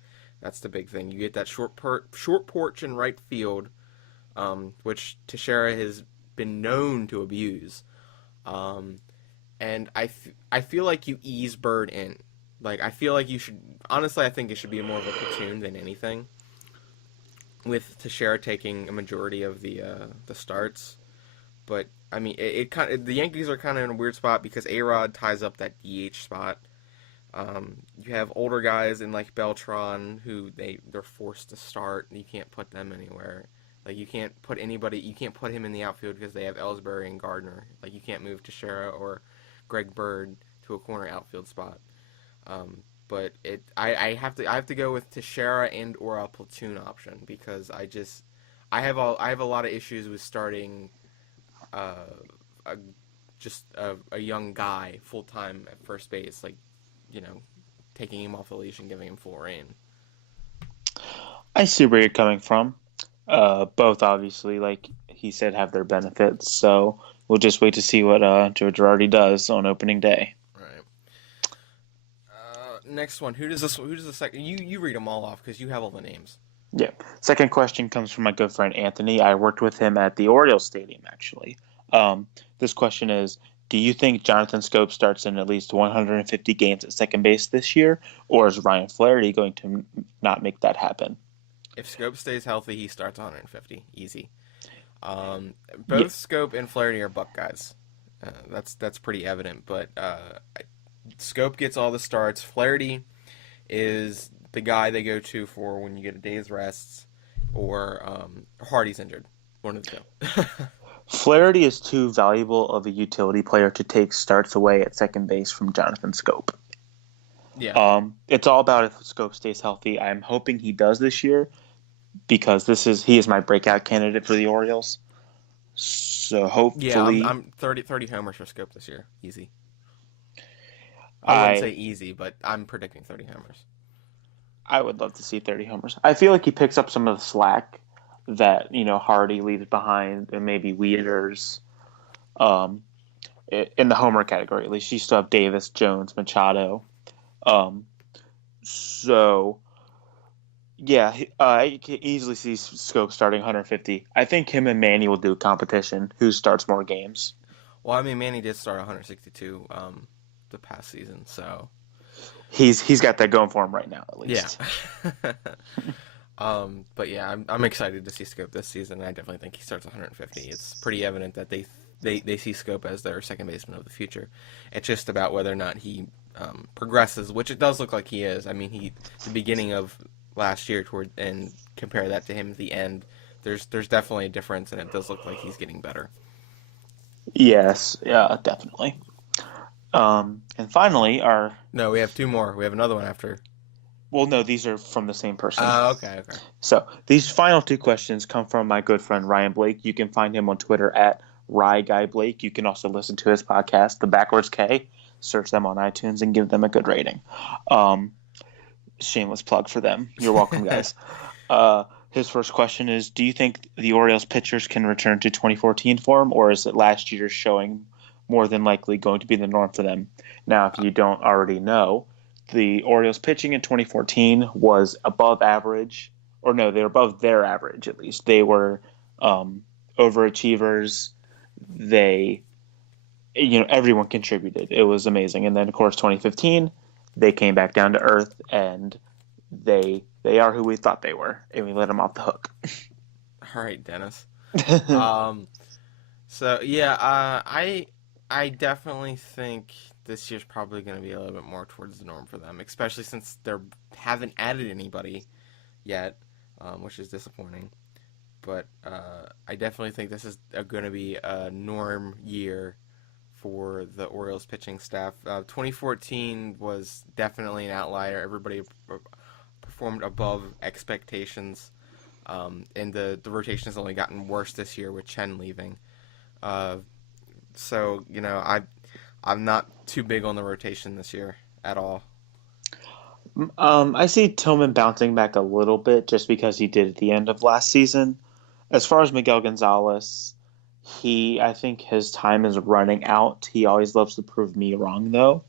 That's the big thing. You get that short porch in right field, which Teixeira has been known to abuse. And I feel like you ease Bird in. Like, I feel like you should... Honestly, I think it should be more of a platoon than anything. With Teixeira taking a majority of the starts. But, I mean, the Yankees are kind of in a weird spot because A-Rod ties up that DH spot. You have older guys in, like, Beltran who they're forced to start. And you can't put them anywhere. Like, you can't put him in the outfield because they have Ellsbury and Gardner. Like, you can't move Teixeira or Greg Bird to a corner outfield spot. But I have to go with Teixeira and or a platoon option because I have a lot of issues with starting a young guy full time at first base, like, taking him off the leash and giving him full reign. I see where you're coming from. Both obviously, like he said, have their benefits. So we'll just wait to see what Joe Girardi does on opening day. Right. Next one. Who does the second? You read them all off because you have all the names. Yeah. Second question comes from my good friend Anthony. I worked with him at the Orioles Stadium, actually. This question is, do you think Jonathan Scope starts in at least 150 games at second base this year, or is Ryan Flaherty going to not make that happen? If Scope stays healthy, he starts 150. Easy. Both Scope and Flaherty are Buck guys. That's pretty evident, but Scope gets all the starts. Flaherty is the guy they go to for when you get a day's rest or Hardy's injured. One of the two. Flaherty is too valuable of a utility player to take starts away at second base from Jonathan Scope. Yeah. It's all about if Scope stays healthy. I'm hoping he does this year because he is my breakout candidate for the Orioles. So hopefully... Yeah, I'm 30 homers for Scope this year. Easy. I wouldn't say easy, but I'm predicting 30 homers. I would love to see 30 homers. I feel like he picks up some of the slack that, Hardy leaves behind and maybe Wieters in the homer category. At least you still have Davis, Jones, Machado. I can easily see Scope starting 150. I think him and Manny will do a competition. Who starts more games? Well, I mean, Manny did start 162 the past season, so he's got that going for him right now, at least. Yeah. But yeah, I'm excited to see Scope this season. I definitely think he starts 150. It's pretty evident that they see Scope as their second baseman of the future. It's just about whether or not he progresses, which it does look like he is. I mean, the beginning of last year and compare that to him at the end. There's definitely a difference, and it does look like he's getting better. Yes, yeah, definitely. And finally, No, we have two more. We have another one after. well, no, these are from the same person. Okay. So these final two questions come from my good friend Ryan Blake. You can find him on Twitter at RyeGuyBlake. You can also listen to his podcast, The Backwards K. Search them on iTunes and give them a good rating. Shameless plug for them. You're welcome, guys. His first question is, do you think the Orioles pitchers can return to 2014 form, or is it last year's showing more than likely going to be the norm for them? Now, if you don't already know, the Orioles pitching in 2014 was above average, or no, they were above their average at least. They were overachievers. Everyone contributed. It was amazing. And then, of course, 2015, they came back down to earth, and they are who we thought they were, and we let them off the hook. All right, Dennis. So yeah, I definitely think this year's probably going to be a little bit more towards the norm for them, especially since they haven't added anybody yet, which is disappointing. But I definitely think this is going to be a norm year for the Orioles pitching staff. 2014 was definitely an outlier. Everybody performed above expectations, and the rotation has only gotten worse this year with Chen leaving. So I'm not too big on the rotation this year at all. I see Tillman bouncing back a little bit just because he did at the end of last season. As far as Miguel Gonzalez, I think his time is running out. He always loves to prove me wrong, though.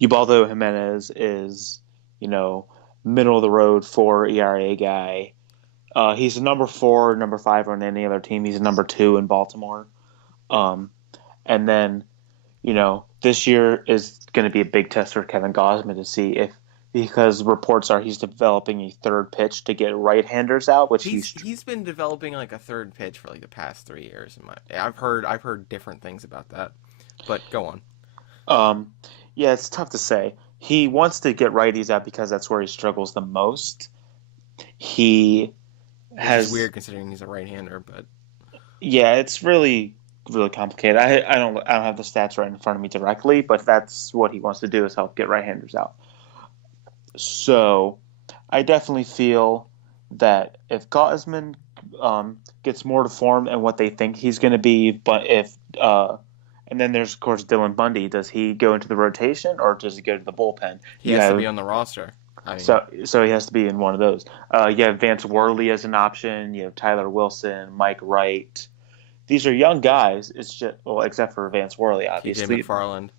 Ubaldo Jimenez is, middle of the road 4 ERA guy. He's a number 4, number 5 on any other team. He's a number 2 in Baltimore. And then, this year is going to be a big test for Kevin Gausman to see because reports are he's developing a third pitch to get right-handers out, which he's been developing like a third pitch for like the past 3 years. I've heard different things about that, but go on. Yeah, it's tough to say. He wants to get righties out because that's where he struggles the most. Which is weird considering he's a right-hander, but yeah, it's really, really complicated. I don't have the stats right in front of me directly, but that's what he wants to do is help get right-handers out. So I definitely feel that if Gausman gets more to form and what they think he's going to be, but and then there's, of course, Dylan Bundy. Does he go into the rotation or does he go to the bullpen? He has to be on the roster. So he has to be in one of those. You have Vance Worley as an option. You have Tyler Wilson, Mike Wright. These are young guys. It's just except for Vance Worley, obviously. TJ McFarland.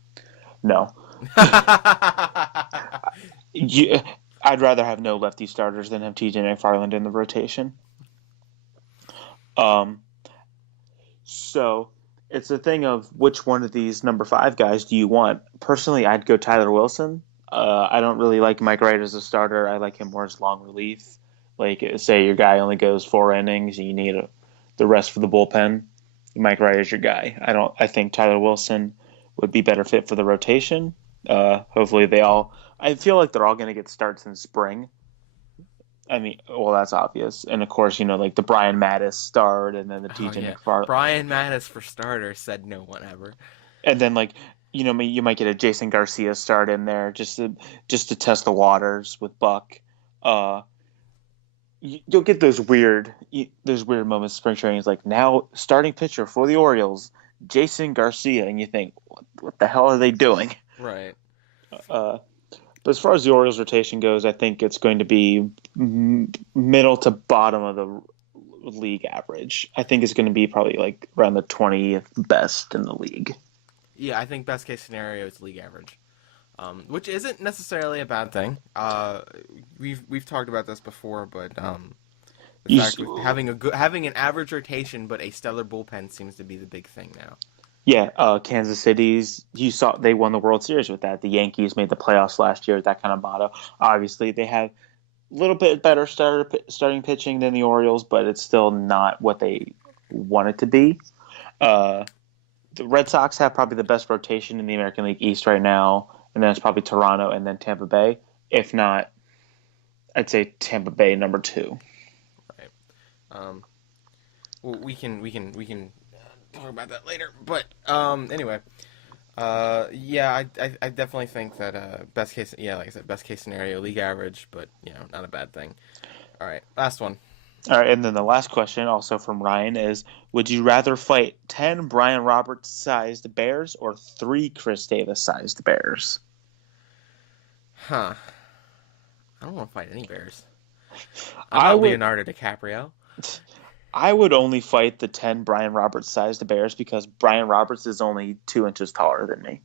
No. I'd rather have no lefty starters than have TJ McFarland in the rotation. So it's a thing of which one of these number 5 guys do you want? Personally, I'd go Tyler Wilson. I don't really like Mike Wright as a starter. I like him more as long relief. Like, say your guy only goes 4 innings and you need the rest for the bullpen. Mike Wright is your guy. I think Tyler Wilson would be better fit for the rotation. Hopefully I feel like they're all going to get starts in spring. I mean, well, that's obvious. And, of course, like the Brian Mattis start and then the TJ McFarland. Brian Mattis for starter said no one ever. And then, you might get a Jason Garcia start in there just to test the waters with Buck. You'll get those weird moments. Spring training is like, now starting pitcher for the Orioles, Jason Garcia, and you think, what the hell are they doing? Right. But as far as the Orioles rotation goes, I think it's going to be middle to bottom of the league average. I think it's going to be probably like around the 20th best in the league. Yeah, I think best case scenario is league average, which isn't necessarily a bad thing. We've talked about this before, but the fact with having an average rotation but a stellar bullpen seems to be the big thing now. Yeah, Kansas City's. You saw they won the World Series with that. The Yankees made the playoffs last year with that kind of motto. Obviously, they have a little bit better starting pitching than the Orioles, but it's still not what they want it to be. Uh, the Red Sox have probably the best rotation in the American League East right now, and then it's probably Toronto and then Tampa Bay. If not, I'd say Tampa Bay number two. Right. Well, we can talk about that later. But anyway, yeah, I definitely think that best case, yeah, like I said, best case scenario, league average, but not a bad thing. All right, last one. All right, and then the last question, also from Ryan, is: would you rather fight 10 Brian Roberts-sized bears or 3 Chris Davis-sized bears? Huh. I don't want to fight any bears. I'm not Leonardo DiCaprio. I would only fight the 10 Brian Roberts-sized bears because Brian Roberts is only 2 inches taller than me.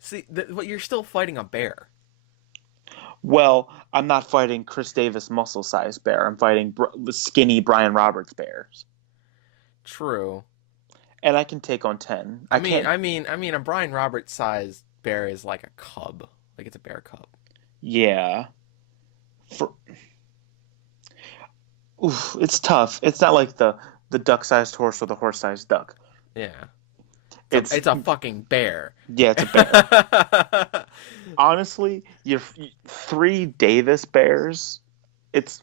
See, but you're still fighting a bear. Well, I'm not fighting Chris Davis muscle-sized bear. I'm fighting skinny Brian Roberts bears. True. And I can take on 10. I mean, a Brian Roberts sized bear is like a cub. Like it's a bear cub. Yeah. It's tough. It's not like the duck-sized horse or the horse-sized duck. Yeah. It's a fucking bear. Yeah, it's a bear. Honestly, your 3 Davis bears, it's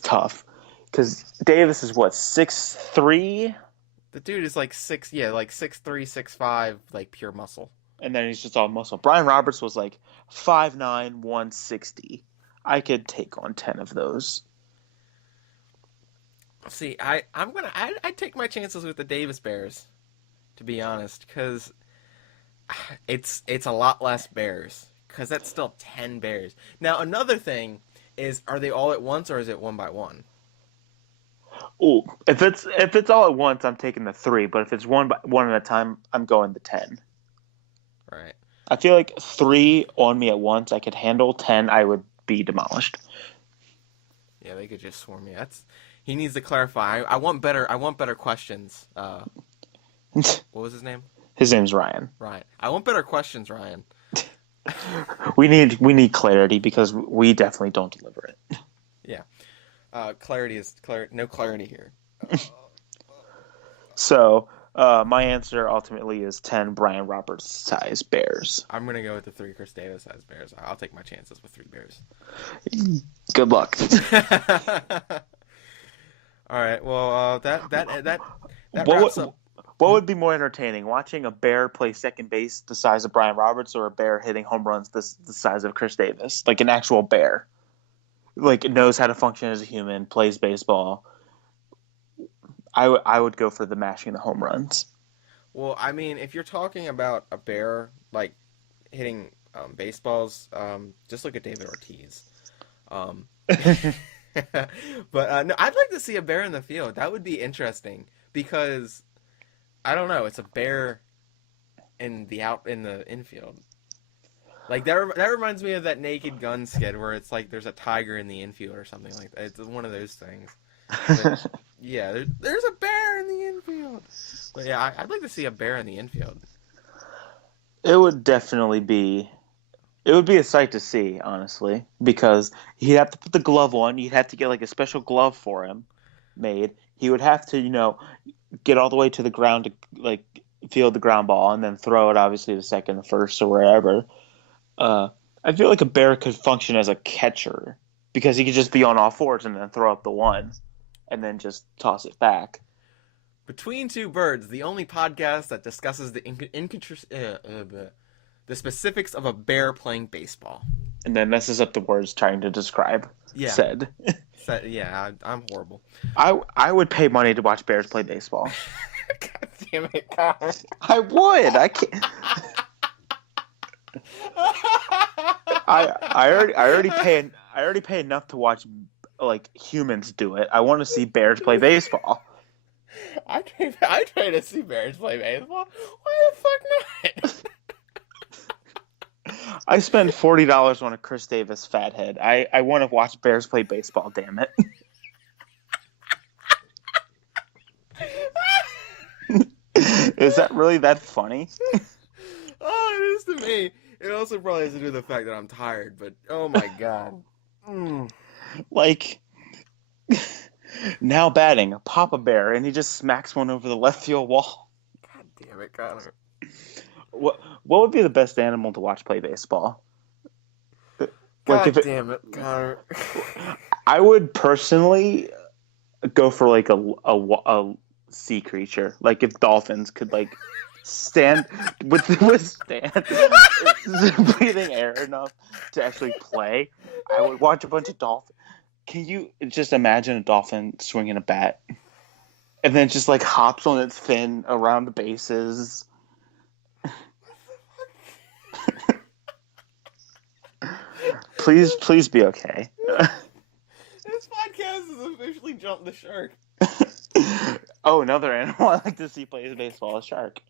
tough because Davis is what, 6'3"? The dude is like 6'3", 6'5", like pure muscle. And then he's just all muscle. Brian Roberts was like 5'9", 160. I could take on 10 of those. See, I take my chances with the Davis Bears, to be honest, because it's a lot less bears. Because that's still 10 bears. Now, another thing is, are they all at once or is it one by one? Ooh, if it's all at once, I'm taking the 3. But if it's one at a time, I'm going the 10. Right. I feel like 3 on me at once, I could handle. 10, I would be demolished. Yeah, they could just swarm me. He needs to clarify. I want better questions. What was his name? His name's Ryan. Ryan. I want better questions, Ryan. We need clarity because we definitely don't deliver it. Yeah. No clarity here. So, my answer ultimately is 10 Brian Roberts size bears. I'm going to go with the 3 Chris Davis size bears. I'll take my chances with 3 bears. Good luck. All right. Well, that wraps up. What would be more entertaining, watching a bear play second base the size of Brian Roberts or a bear hitting home runs the size of Chris Davis? Like an actual bear. Like, it knows how to function as a human, plays baseball. I would go for the mashing the home runs. Well, I mean, if you're talking about a bear, like, hitting baseballs, just look at David Ortiz. But no, I'd like to see a bear in the field. That would be interesting because I don't know. It's a bear in the infield. Like that reminds me of that Naked Gun skit where it's like there's a tiger in the infield or something like that. It's one of those things. But, yeah, there's a bear in the infield. But yeah, I'd like to see a bear in the infield. It would definitely be. It would be a sight to see, honestly, because he'd have to put the glove on. You'd have to get like a special glove for him made. He would have to, get all the way to the ground to like field the ground ball and then throw it obviously to second, first, or wherever. I feel like a bear could function as a catcher because he could just be on all fours and then throw up the one and then just toss it back. Between Two Birds, the only podcast that discusses the specifics of a bear playing baseball. And then messes up the words trying to describe said. Yeah, I'm horrible. I would pay money to watch bears play baseball. God damn it, Connor. I would. I can't. I already pay enough to watch like humans do it. I want to see bears play baseball. I try to see bears play baseball. Why the fuck not? I spend $40 on a Chris Davis fathead. I want to watch bears play baseball. Damn it. Is that really that funny? Oh, it is to me. It also probably has to do with the fact that I'm tired, but oh my god. Mm. Like, now batting, Papa Bear, and he just smacks one over the left field wall. God damn it, Connor. What would be the best animal to watch play baseball? Like God damn it, Connor. I would personally go for like a sea creature. Like if dolphins could like withstand breathing air enough to actually play, I would watch a bunch of dolphins. Can you just imagine a dolphin swinging a bat and then just like hops on its fin around the bases? Please be okay. This podcast has officially jumped the shark. Oh, another animal I like to see play baseball, a shark.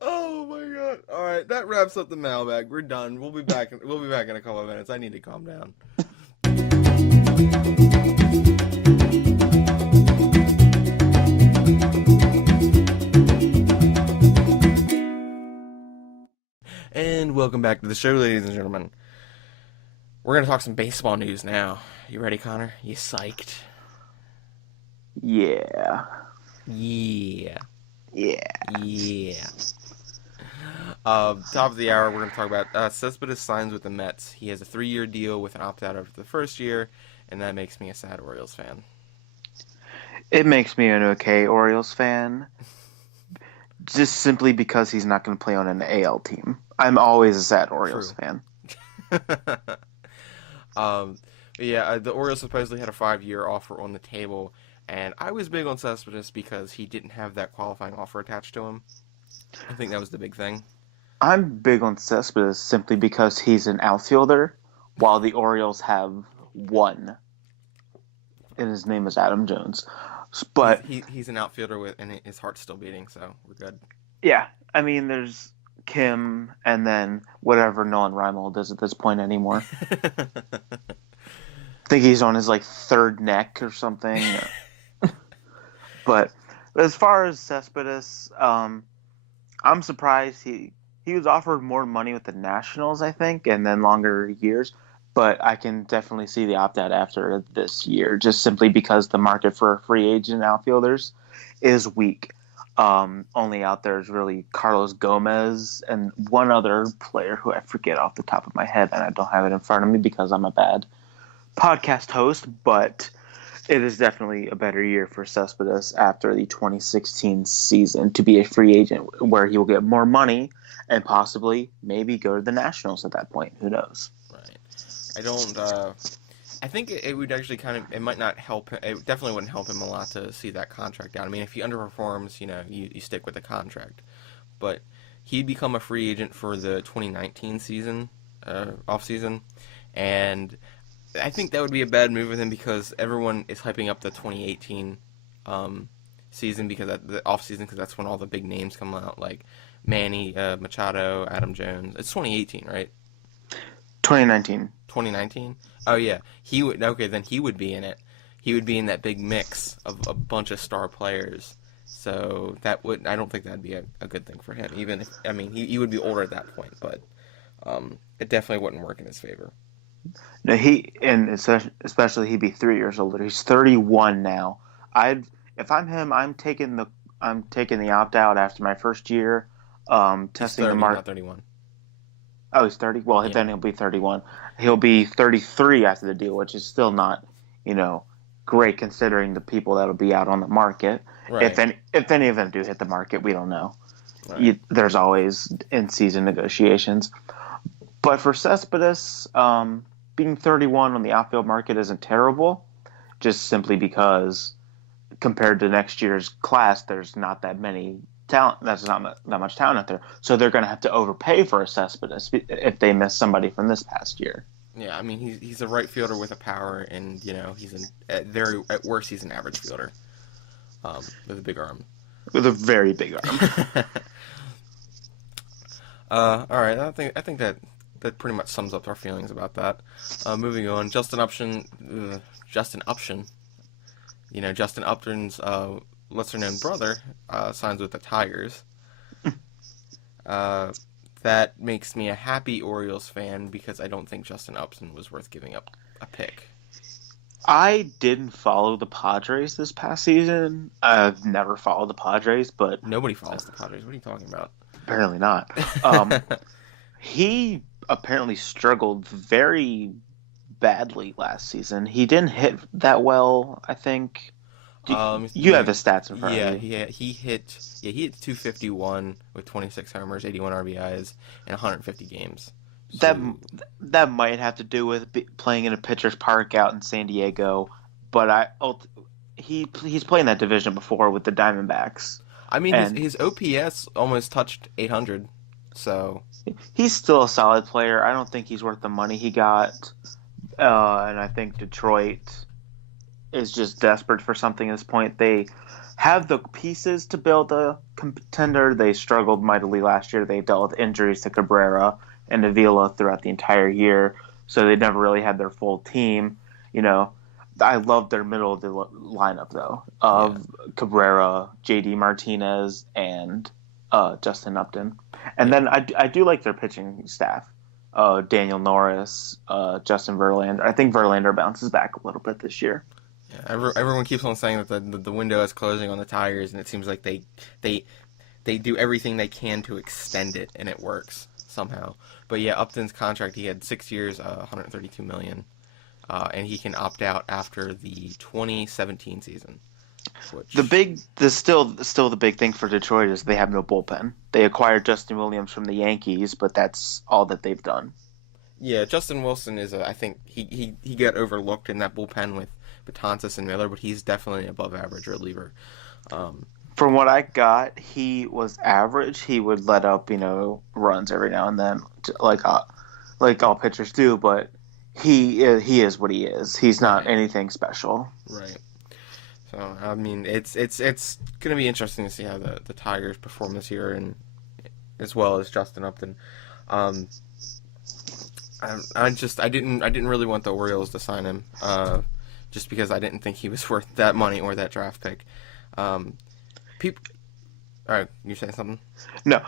Oh my god! All right, that wraps up the mailbag. We're done. We'll be back. We'll be back in a couple of minutes. I need to calm down. And welcome back to the show, ladies and gentlemen. We're gonna talk some baseball news now. You ready, Connor? You psyched? Yeah. Yeah. Yeah. Yeah. Top of the hour, we're going to talk about Cespedes signs with the Mets. He has a 3-year deal with an opt-out after the first year, and that makes me a sad Orioles fan. It makes me an okay Orioles fan, just simply because he's not going to play on an AL team. I'm always a sad Orioles fan. The Orioles supposedly had a 5-year offer on the table, and I was big on Cespedes because he didn't have that qualifying offer attached to him. I think that was the big thing. I'm big on Cespedes simply because he's an outfielder, while the Orioles have one, and his name is Adam Jones. But he's an outfielder and his heart's still beating, so we're good. Yeah, I mean, there's Kim, and then whatever Nolan Reimold is at this point anymore. I think he's on his third neck or something. But as far as Cespedes, I'm surprised he was offered more money with the Nationals, I think, and then longer years. But I can definitely see the opt-out after this year, just simply because the market for free agent outfielders is weak. Only out there is really Carlos Gomez and one other player who I forget off the top of my head, and I don't have it in front of me because I'm a bad podcast host. But it is definitely a better year for Cespedes after the 2016 season to be a free agent, where he will get more money and possibly maybe go to the Nationals at that point. Who knows? Right. I think it would actually it might not help him. It definitely wouldn't help him a lot to see that contract out. I mean, if he underperforms, you stick with the contract. But he'd become a free agent for the 2019 season, off season, and I think that would be a bad move with him because everyone is hyping up the 2018 season the off season because that's when all the big names come out, like Manny Machado, Adam Jones. It's 2018, right? 2019. 2019? Oh yeah, he would. Okay, then he would be in it. He would be in that big mix of a bunch of star players. So I don't think that'd be a good thing for him. Even if, he would be older at that point, but it definitely wouldn't work in his favor. No, especially he'd be 3 years older. He's 31 now. If I'm him, I'm taking the opt out after my first year. Testing the market. Not 31. Oh, he's 30? Well, then he'll be 31. He'll be 33 after the deal, which is still not, great considering the people that'll be out on the market. Right. If any of them do hit the market, we don't know. Right. There's always in-season negotiations. But for Cespedes, being 31 on the outfield market isn't terrible, just simply because compared to next year's class, there's not that many talent. That's not that much talent out there. So they're going to have to overpay for a Cespedes if they miss somebody from this past year. Yeah, he's a right fielder with a power, and he's at worst he's an average fielder, with a big arm. With a very big arm. All right, I think that pretty much sums up our feelings about that. Moving on, Justin Upton. Justin Upton's lesser-known brother signs with the Tigers. That makes me a happy Orioles fan because I don't think Justin Upton was worth giving up a pick. I didn't follow the Padres this past season. I've never followed the Padres, but Nobody follows the Padres. What are you talking about? apparently not. He apparently struggled very badly last season. He didn't hit that well, I think. You have the stats in front of you. He hit 251 with 26 homers, 81 RBIs, in 150 games. So, That might have to do with playing in a pitcher's park out in San Diego, but he's played in that division before with the Diamondbacks. I mean, his OPS almost touched 800, so he's still a solid player. I don't think he's worth the money he got, and I think Detroit is just desperate for something at this point. They have the pieces to build a contender. They struggled mightily last year. They dealt with injuries to Cabrera and Avila throughout the entire year, so they never really had their full team. I love their middle of the lineup, though, of Cabrera, J.D. Martinez, and Justin Upton. And then I do like their pitching staff. Daniel Norris, Justin Verlander. I think Verlander bounces back a little bit this year. Yeah, everyone keeps on saying that the window is closing on the Tigers, and it seems like they do everything they can to extend it, and it works somehow. But yeah, Upton's contract, he had 6 years, $132 million, and he can opt out after the 2017 season. Still the big thing for Detroit is they have no bullpen. They acquired Justin Williams from the Yankees, but that's all that they've done. Yeah, Justin Wilson is I think he got overlooked in that bullpen with Betances and Miller, but he's definitely an above average reliever. From what I got, he was average. He would let up, runs every now and then, like all pitchers do. But he is what he is. He's not anything special. Right. So I mean, it's gonna be interesting to see how the Tigers perform this year, and as well as Justin Upton. I didn't really want the Orioles to sign him, just because I didn't think he was worth that money or that draft pick. All right, you saying something? No,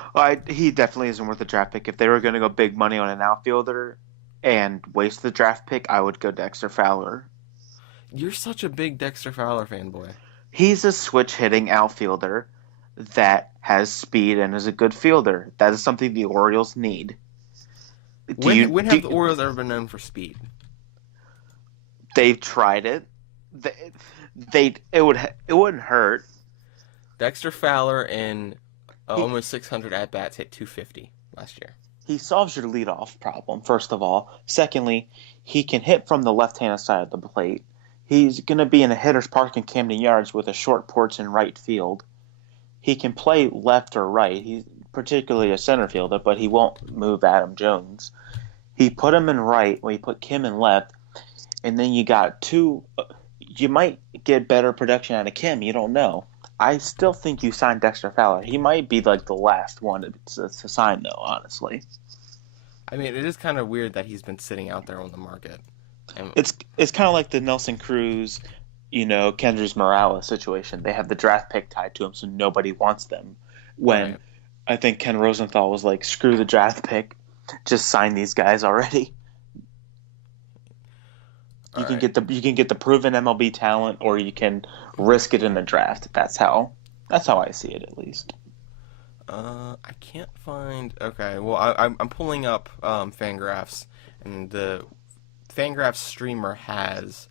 he definitely isn't worth a draft pick. If they were going to go big money on an outfielder and waste the draft pick, I would go Dexter Fowler. You're such a big Dexter Fowler fanboy. He's a switch-hitting outfielder that has speed and is a good fielder. That is something the Orioles need. When have the Orioles ever been known for speed? They've tried it. It wouldn't hurt. Dexter Fowler in almost 600 at-bats hit 250 last year. He solves your leadoff problem, first of all. Secondly, he can hit from the left-hand side of the plate. He's going to be in a hitter's park in Camden Yards with a short porch in right field. He can play left or right. He's particularly a center fielder, but he won't move Adam Jones. He put him in right when he put Kim in left, and then you got two. You might get better production out of Kim. You don't know. I still think you signed Dexter Fowler. He might be like the last one to sign, though, honestly. I mean, it is kind of weird that he's been sitting out there on the market. And It's kind of like the Nelson Cruz, Kendrys Morales situation. They have the draft pick tied to them, so nobody wants them. When Right. I think Ken Rosenthal was like, "Screw the draft pick, just sign these guys already." You can get the proven MLB talent, or you can risk it in the draft. That's how I see it, at least. I can't find. Okay, well, I'm pulling up Fangraphs, and the Fangraphs streamer has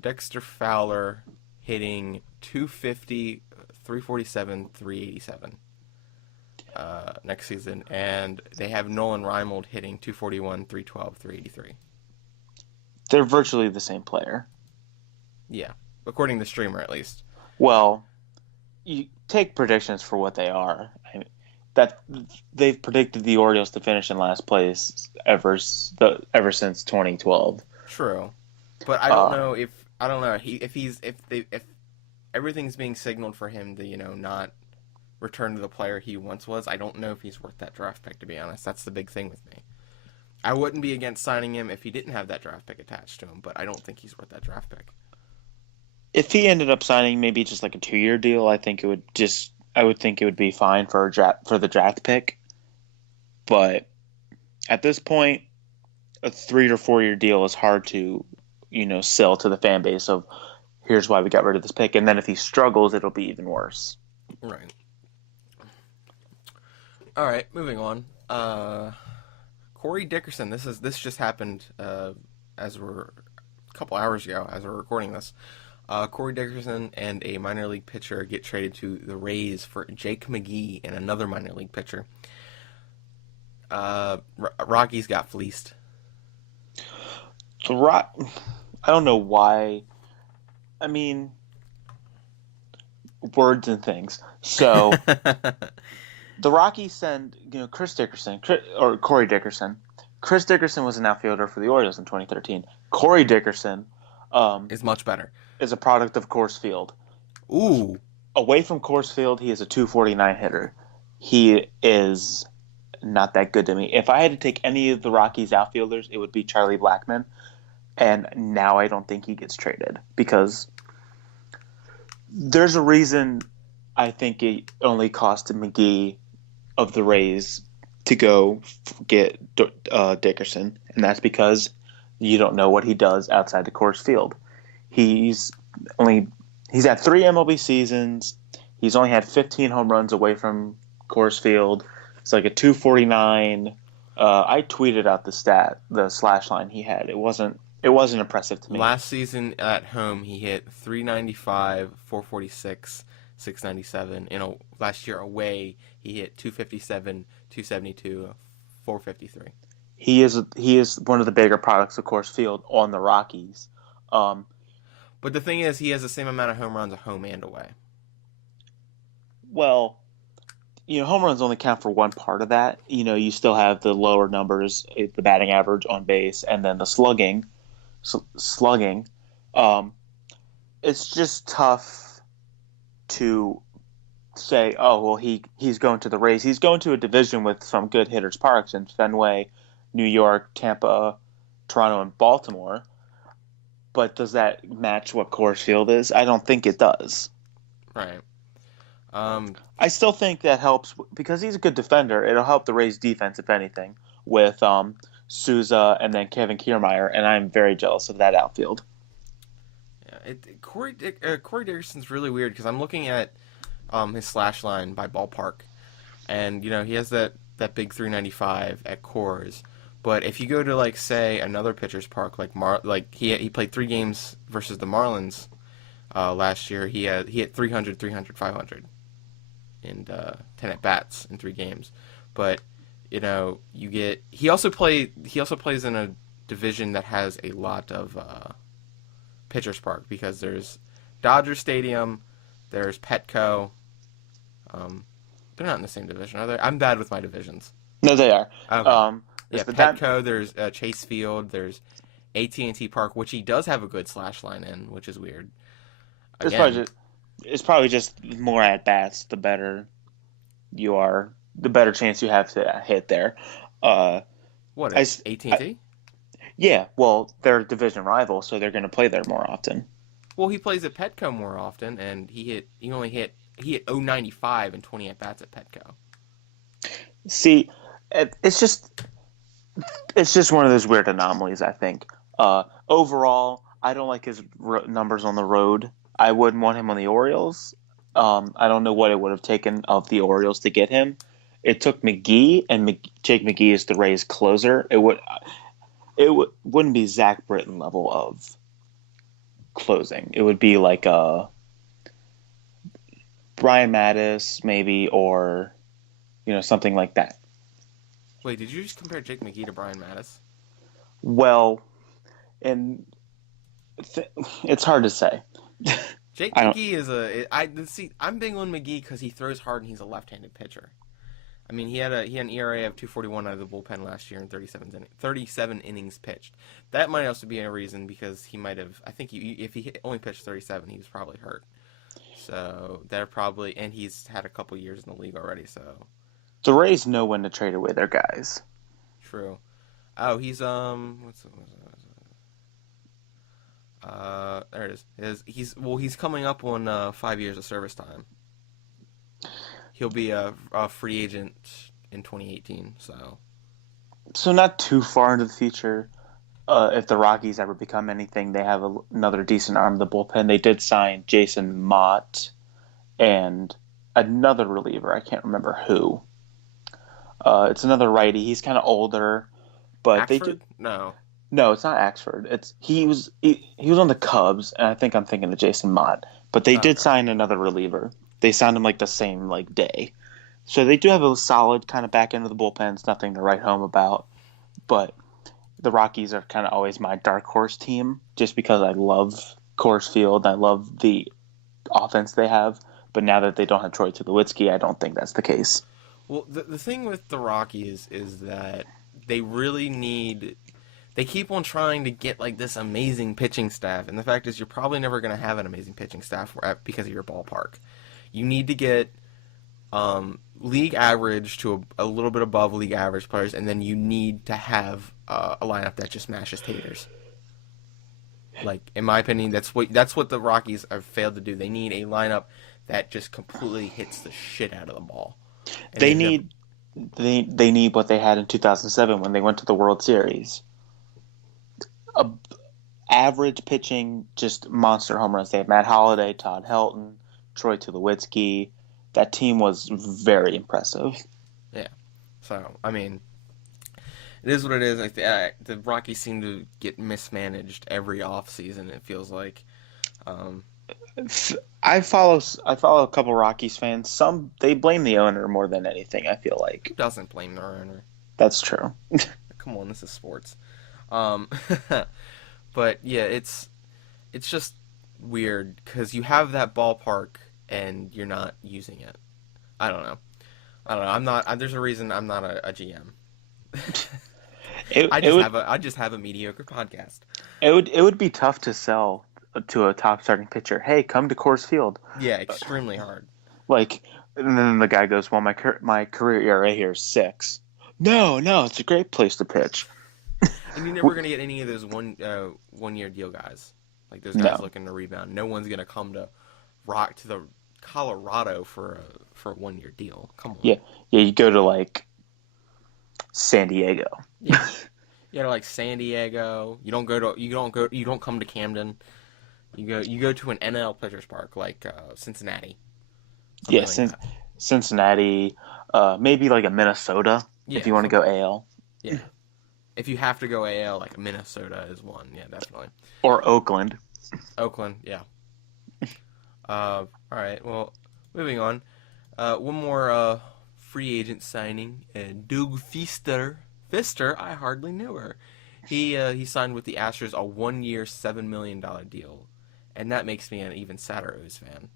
Dexter Fowler hitting 250, 347, 387 next season, and they have Nolan Reimold hitting 241, 312, 383. They're virtually the same player. Yeah, according to the streamer, at least. Well, you take predictions for what they are. I mean, that they've predicted the Orioles to finish in last place ever since 2012. True, but I don't know if everything's being signaled for him to not return to the player he once was. I don't know if he's worth that draft pick, to be honest. That's the big thing with me. I wouldn't be against signing him if he didn't have that draft pick attached to him, but I don't think he's worth that draft pick. If he ended up signing maybe just like a 2-year deal, I would think it would be fine for the draft pick. But at this point, a 3 or 4 year deal is hard to, sell to the fan base of here's why we got rid of this pick. And then if he struggles, it'll be even worse. Right. All right, moving on. Corey Dickerson. This just happened as we're a couple hours ago as we're recording this. Corey Dickerson and a minor league pitcher get traded to the Rays for Jake McGee and another minor league pitcher. Rockies got fleeced. I don't know why. I mean, words and things. So the Rockies send, Chris Dickerson, or Corey Dickerson. Chris Dickerson was an outfielder for the Orioles in 2013. Corey Dickerson is much better. Is a product of Coors Field. Ooh. Away from Coors Field, he is a 249 hitter. He is not that good to me. If I had to take any of the Rockies outfielders, it would be Charlie Blackmon. And now I don't think he gets traded because there's a reason I think it only cost McGee of the Rays to go get Dickerson, and that's because you don't know what he does outside the Coors Field. He's had 3 MLB seasons. He's only had 15 home runs away from Coors Field. It's like a 249. I tweeted out the slash line he had. It wasn't impressive to me. Last season at home, he hit 395, 446, 697. Last year away, he hit 257, 272, 453. He is one of the bigger products of Coors Field on the Rockies. But the thing is, he has the same amount of home runs at home and away. Well, home runs only count for one part of that. You still have the lower numbers, the batting average on base, and then the slugging. It's just tough to say, oh, well, he's going to the Rays. He's going to a division with some good hitters parks in Fenway, New York, Tampa, Toronto, and Baltimore. But does that match what Coors Field is? I don't think it does. Right. I still think that helps because he's a good defender. It'll help the Rays defense, if anything, with Souza and then Kevin Kiermaier, and I'm very jealous of that outfield. Yeah, Corey Dickerson's really weird because I'm looking at his slash line by ballpark, and he has that big 395 at Coors. But if you go to say another pitcher's park he played 3 games versus the Marlins last year, he hit 300, 300, 500 and 10 at bats in 3 games. But he also plays in a division that has a lot of pitcher's park because there's Dodger Stadium, there's Petco. They're not in the same division, are they? I'm bad with my divisions. No, they are. Okay. Petco, there's Chase Field, there's AT&T Park, which he does have a good slash line in, which is weird. It's probably just more at bats. The better you are, the better chance you have to hit there. What is AT&T? Yeah, well, they're a division rival, so they're going to play there more often. Well, he plays at Petco more often, and he hit 095 and 20 at bats at Petco. See, it's just one of those weird anomalies, I think. Overall, I don't like his numbers on the road. I wouldn't want him on the Orioles. I don't know what it would have taken of the Orioles to get him. It took McGee, and Jake McGee is the Rays closer. It wouldn't be Zach Britton level of closing. It would be like Brian Mattis, maybe, or something like that. Wait, did you just compare Jake McGee to Brian Mattis? Well, and it's hard to say. Jake McGee I'm big on McGee because he throws hard and he's a left-handed pitcher. I mean, he had an ERA of 2.41 out of the bullpen last year in 37 innings pitched. That might also be a reason because he might have. I think if he only pitched 37, he was probably hurt. So and he's had a couple years in the league already. So the Rays know when to trade away their guys. True. Oh, he's There it is. He's coming up on 5 years of service time. He'll be a free agent in 2018. So not too far into the future. If the Rockies ever become anything, they have another decent arm of the bullpen. They did sign Jason Mott and another reliever. I can't remember who. It's another righty. He's kind of older, but Axford? No. No, it's not Axford. He was on the Cubs, and I think I'm thinking of Jason Mott. But they did sign another reliever. They signed him like the same day. So they do have a solid kind of back end of the bullpen. It's nothing to write home about. But the Rockies are kind of always my dark horse team, just because I love Coors Field. I love the offense they have. But now that they don't have Troy Tulowitzki, I don't think that's the case. Well, the thing with the Rockies is that they really need. They keep on trying to get like this amazing pitching staff, and the fact is you're probably never going to have an amazing pitching staff because of your ballpark. You need to get league average to a little bit above league average players, and then you need to have a lineup that just mashes taters. Like, in my opinion, that's what the Rockies have failed to do. They need a lineup that just completely hits the shit out of the ball. And They need what they had in 2007 when they went to the World Series. Average pitching, just monster home runs. They had Matt Holliday, Todd Helton, Troy Tulowitzki. That team was very impressive. Yeah. So, I mean, it is what it is. Like the Rockies seem to get mismanaged every offseason, it feels like. I follow a couple Rockies fans. Some they blame the owner more than anything, I feel like. Who doesn't blame their owner? That's true. Come on, this is sports. But yeah, it's just weird because you have that ballpark and you're not using it. I don't know. I'm not. There's a reason I'm not a GM. I just have a mediocre podcast. It would be tough to sell to a top starting pitcher. Hey, come to Coors Field. Yeah, extremely hard. And then the guy goes, "Well, my career ERA here is 6." No, it's a great place to pitch. And you're never gonna get any of those one year deal guys. Like those guys looking to rebound. No one's gonna come to the Colorado for a 1 year deal. Come on. Yeah. You go to San Diego. Yeah. You go to San Diego. You don't come to Camden. You go to an NL Players Park like Cincinnati. Yeah, Cincinnati. Maybe a Minnesota if you want to go AL. Yeah. If you have to go AL, Minnesota is one. Yeah, definitely. Or Oakland. Oakland, yeah. All right, well, moving on. One more free agent signing. Doug Fister. I hardly knew her. He signed with the Astros a 1 year, $7 million deal. And that makes me an even sadder O's fan.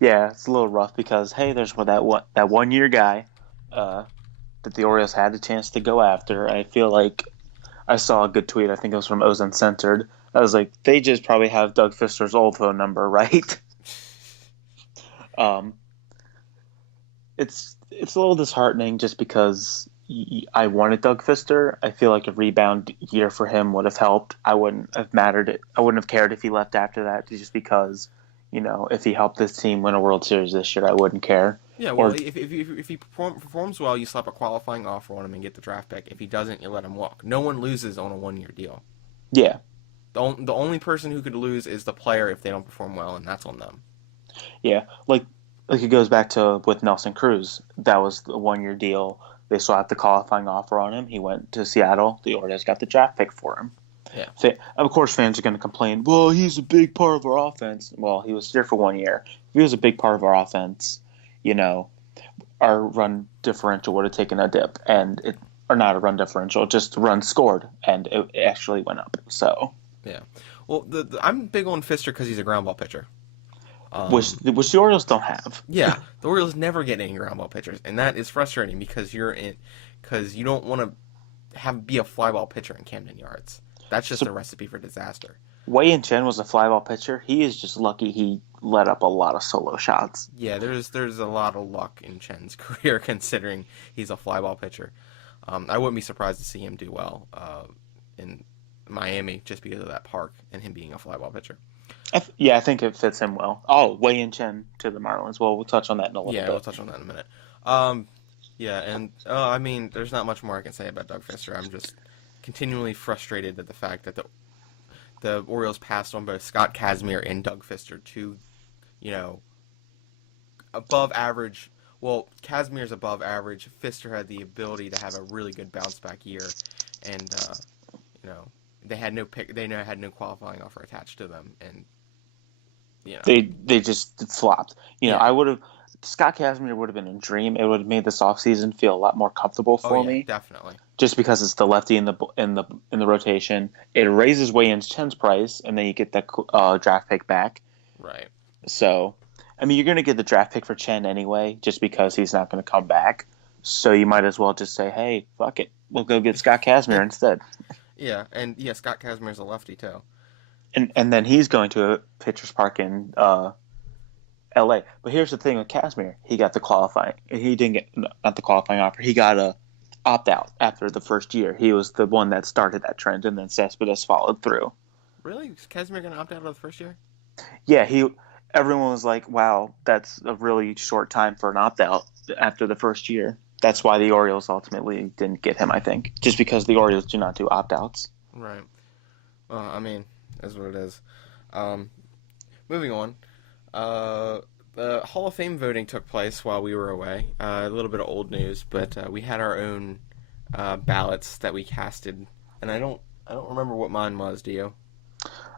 Yeah, it's a little rough because, hey, there's that 1 year guy that the Orioles had a chance to go after. I feel like I saw a good tweet. I think it was from O's Uncensored. I was like, they just probably have Doug Fister's old phone number, right? It's a little disheartening just because I wanted Doug Fister. I feel like a rebound year for him would have helped. I wouldn't have cared if he left after that, just because, if he helped this team win a World Series this year, I wouldn't care. Yeah, well, if he performs well, you slap a qualifying offer on him and get the draft pick. If he doesn't, you let him walk. No one loses on a 1 year deal. Yeah. The only person who could lose is the player if they don't perform well, and that's on them. Yeah, like it goes back to with Nelson Cruz. That was the 1 year deal. They slapped the qualifying offer on him. He went to Seattle. The Orioles got the draft pick for him. Yeah. Of course, fans are going to complain, well, he's a big part of our offense. Well, he was here for 1 year. If he was a big part of our offense, our run differential would have taken a dip, or not a run differential, just runs scored, and it actually went up. So yeah, well, I'm big on Fister because he's a ground ball pitcher, which the Orioles don't have. Yeah, the Orioles never get any ground ball pitchers, and that is frustrating because you don't want to be a fly ball pitcher in Camden Yards. That's just a recipe for disaster. Wei Chen was a fly ball pitcher. He is just lucky he let up a lot of solo shots. Yeah, there's a lot of luck in Chen's career considering he's a fly ball pitcher. I wouldn't be surprised to see him do well in Miami just because of that park and him being a fly ball pitcher. I think it fits him well. Oh, Wei Yin Chen to the Marlins. Well, we'll touch on that in a little bit. Yeah, we'll touch on that in a minute. Yeah, and I mean, there's not much more I can say about Doug Fister. I'm just continually frustrated at the fact that the Orioles passed on both Scott Kazmir and Doug Fister, two, above average. Well, Kazmir's above average. Fister had the ability to have a really good bounce back year, and they had no pick. They had no qualifying offer attached to them, and they just flopped. Yeah. I would have. Scott Kazmir would have been a dream. It would have made this offseason feel a lot more comfortable for me. Definitely. Just because it's the lefty in the rotation, it raises Wei Yin Chen's price, and then you get that draft pick back. Right. So, I mean, you're going to get the draft pick for Chen anyway, just because he's not going to come back. So you might as well just say, "Hey, fuck it, we'll go get Scott Kazmir instead." Yeah, and Scott Kazmir's a lefty too. And then he's going to a pitcher's park in L.A. But here's the thing with Kazmir: he got the qualifying. He didn't get not the qualifying offer. He got a opt out after the first year. He was the one that started that trend, and then Cespedes followed through. Really? Is Kazmir going to opt out of the first year? Yeah, everyone was like, "Wow, that's a really short time for an opt out after the first year." That's why the Orioles ultimately didn't get him, I think, just because the Orioles do not do opt outs. Right. Well, I mean, that's what it is. Moving on. The Hall of Fame voting took place while we were away. A little bit of old news, but we had our own ballots that we casted, and I don't remember what mine was. Do you?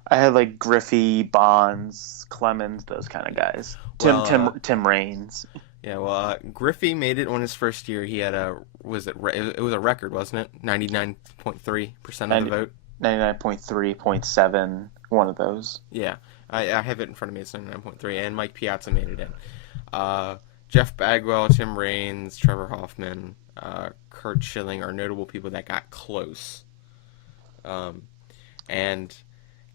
I had like Griffey, Bonds, Clemens, those kind of guys. Tim Raines. Yeah, well, Griffey made it on his first year. He had it was a record, wasn't it? 99.3% of the vote. 99.3.7, one of those. Yeah, I have it in front of me. It's 99.3, and Mike Piazza made it in. Jeff Bagwell, Tim Raines, Trevor Hoffman, Kurt Schilling are notable people that got close. And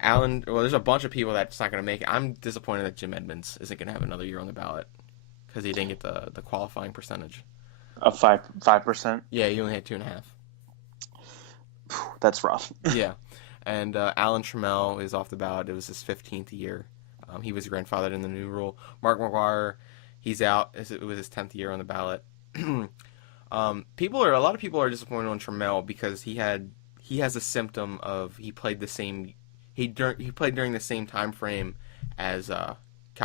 Alan, well, there's a bunch of people that's not going to make it. I'm disappointed that Jim Edmonds isn't going to have another year on the ballot because he didn't get the qualifying percentage. Of 5%? Yeah, he only had 2.5. That's rough. Yeah. And Alan Trammell is off the ballot. It was his 15th year. He was grandfathered in the new rule. Mark McGwire, he's out. It was his 10th year on the ballot. A lot of people are disappointed on Trammell because he has a symptom of he played during the same time frame as Cal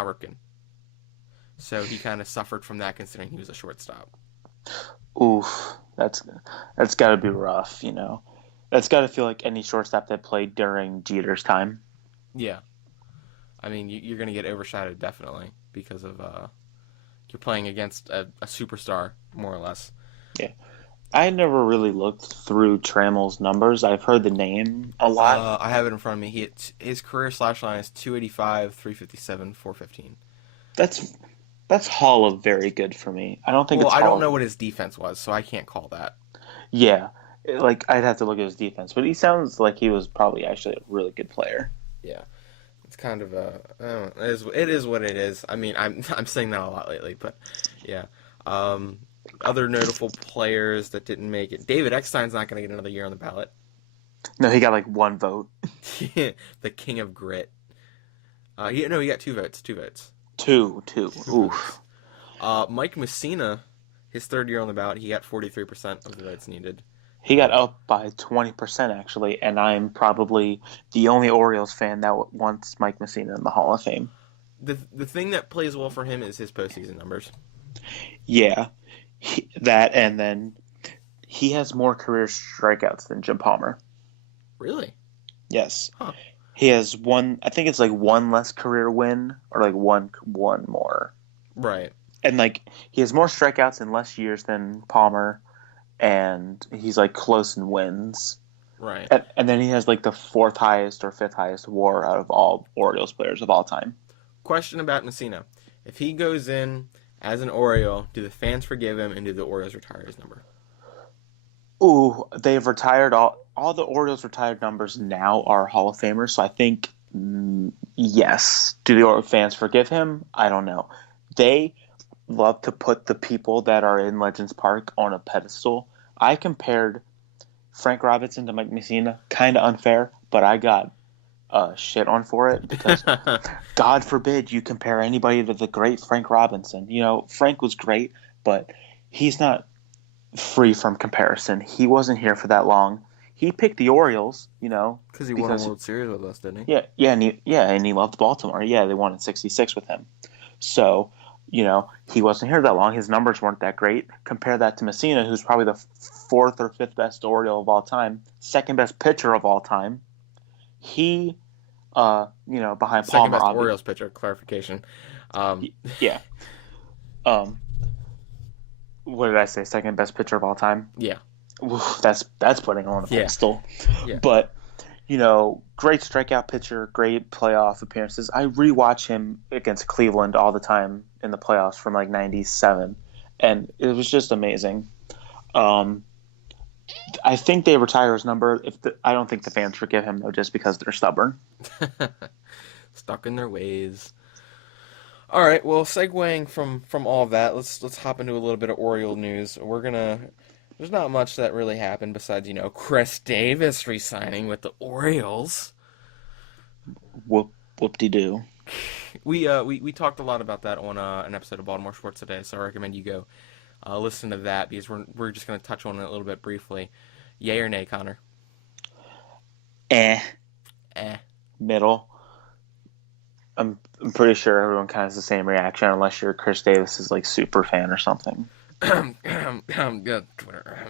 Ripken. So he kind of suffered from that considering he was a shortstop. Oof, that's got to be rough, That's got to feel like any shortstop that played during Jeter's time. Yeah. I mean, you're going to get overshadowed, definitely, because of you're playing against a superstar, more or less. Yeah. I never really looked through Trammell's numbers. I've heard the name a lot. I have it in front of me. His career slash line is 285, 357, 415. That's Hall of very good for me. I don't think it's Hall. I don't know what his defense was, so I can't call that. Yeah. I'd have to look at his defense, but he sounds like he was probably actually a really good player. Yeah, it's kind of it is what it is. I mean, I'm saying that a lot lately, but yeah. Other notable players that didn't make it. David Eckstein's not going to get another year on the ballot. No, he got like one vote. The king of grit. He got 2 votes. 2 votes. Two. Oof. Mike Messina, his 3rd year on the ballot, he got 43% of the votes needed. He got up by 20%, actually, and I'm probably the only Orioles fan that wants Mike Messina in the Hall of Fame. The thing that plays well for him is his postseason numbers. Yeah, and then he has more career strikeouts than Jim Palmer. Really? Yes. Huh. He has one. I think it's like one less career win, or like one more. Right. And he has more strikeouts in less years than Palmer. And he's close in wins. Right. And then he has the 4th highest or 5th highest WAR out of all Orioles players of all time. Question about Messina. If he goes in as an Oriole, do the fans forgive him and do the Orioles retire his number? Ooh, they've retired all the Orioles retired numbers now are Hall of Famers, so I think yes. Do the Orioles fans forgive him? I don't know. They love to put the people that are in Legends Park on a pedestal. I compared Frank Robinson to Mike Messina, kind of unfair, but I got shit on for it because God forbid you compare anybody to the great Frank Robinson. Frank was great, but he's not free from comparison. He wasn't here for that long. He picked the Orioles, Because he won a World Series with us, didn't he? and he loved Baltimore. Yeah, they won in '66 with him. So, he wasn't here that long. His numbers weren't that great. Compare that to Messina, who's probably the fourth or fifth best Oriole of all time, second best pitcher of all time. He, behind Second Palmer, best Orioles pitcher. Clarification. Yeah. What did I say? Second best pitcher of all time? Yeah. Oof, that's putting on a pedestal. Yeah. But, great strikeout pitcher, great playoff appearances. I rewatch him against Cleveland all the time in the playoffs from like '97, and it was just amazing. I think they retire his number. I don't think the fans forgive him though, just because they're stubborn. Stuck in their ways. All right. Well, segueing from all of that, let's hop into a little bit of Oriole news. There's not much that really happened besides Chris Davis re-signing with the Orioles. Whoop-de-doo. We talked a lot about that on an episode of Baltimore Sports Today, so I recommend you go listen to that because we're just going to touch on it a little bit briefly. Yay or nay, Connor? Middle. I'm pretty sure everyone kind of has the same reaction unless you're Chris Davis's like super fan or something. Good Twitter.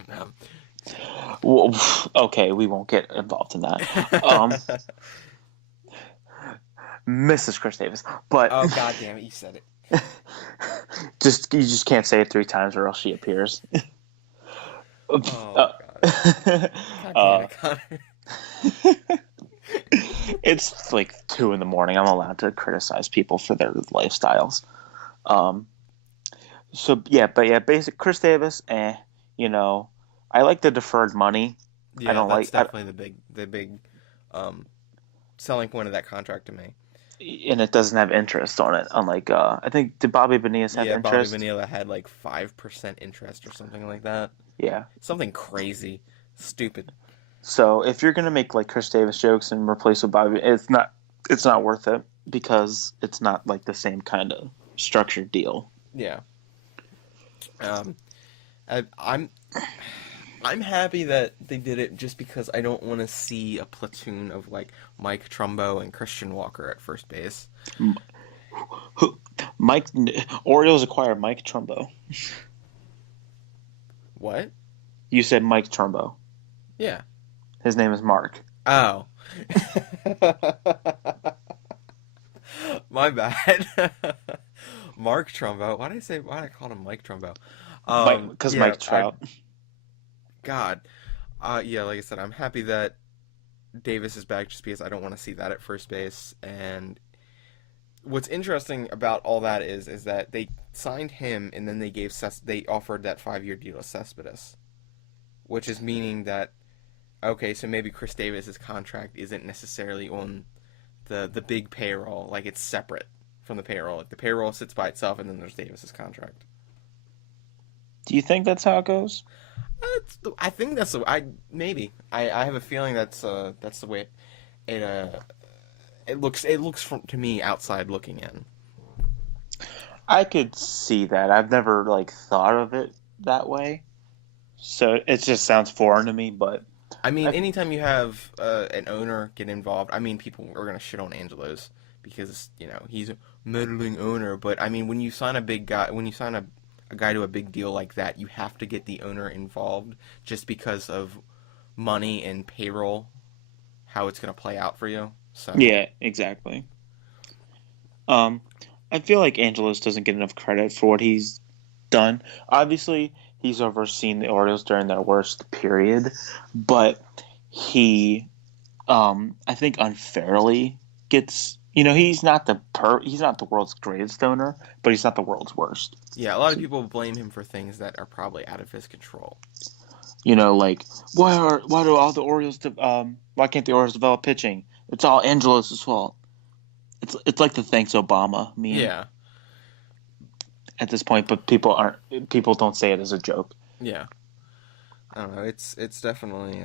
Well, okay, we won't get involved in that. Mrs. Chris Davis, but oh god damn it, you said it. you just can't say it 3 times or else she appears. Oh god. God damn it, Connor. It's like 2 a.m. I'm allowed to criticize people for their lifestyles. Basic Chris Davis. I like the deferred money. Yeah, I don't that's definitely the big selling point of that contract to me. And it doesn't have interest on it. Unlike I think did Bobby Bonilla have interest? Bobby Bonilla had like 5% interest or something like that. Yeah, something crazy, stupid. So if you're gonna make like Chris Davis jokes and replace with Bobby, it's not worth it because it's not like the same kind of structured deal. Yeah. I'm happy that they did it just because I don't want to see a platoon of like Mike Trumbo and Christian Walker at first base. Orioles acquired Mike Trumbo. What? You said Mike Trumbo. Yeah. His name is Mark. Oh. My bad. Mark Trumbo. Why did I call him Mike Trumbo? Because Mike Trout. God. Like I said, I'm happy that Davis is back just because I don't want to see that at first base. And what's interesting about all that is that they signed him and then they offered that 5-year deal to Cespedes, which is meaning that, okay, so maybe Chris Davis's contract isn't necessarily on the big payroll, like it's separate from the payroll. Like the payroll sits by itself and then there's Davis's contract. Do you think that's how it goes? I think that's the I have a feeling that's the way it looks to me outside looking in. I could see that. I've never like thought of it that way, so it just sounds foreign to me. But I mean, anytime you have an owner get involved, I mean, people are gonna shit on Angelos because he's a meddling owner. But I mean, when you sign a guy to a big deal like that, you have to get the owner involved just because of money and payroll, how it's going to play out for you. So yeah, exactly. I feel like Angelos doesn't get enough credit for what he's done. Obviously, he's overseen the Orioles during their worst period, but he, I think, unfairly gets. He's not the world's greatest owner, but he's not the world's worst. Yeah, a lot of people blame him for things that are probably out of his control. Like why do all the Orioles why can't the Orioles develop pitching? It's all Angelos' fault. It's like the thanks Obama meme. Yeah. At this point, but people don't say it as a joke. Yeah. I don't know. It's definitely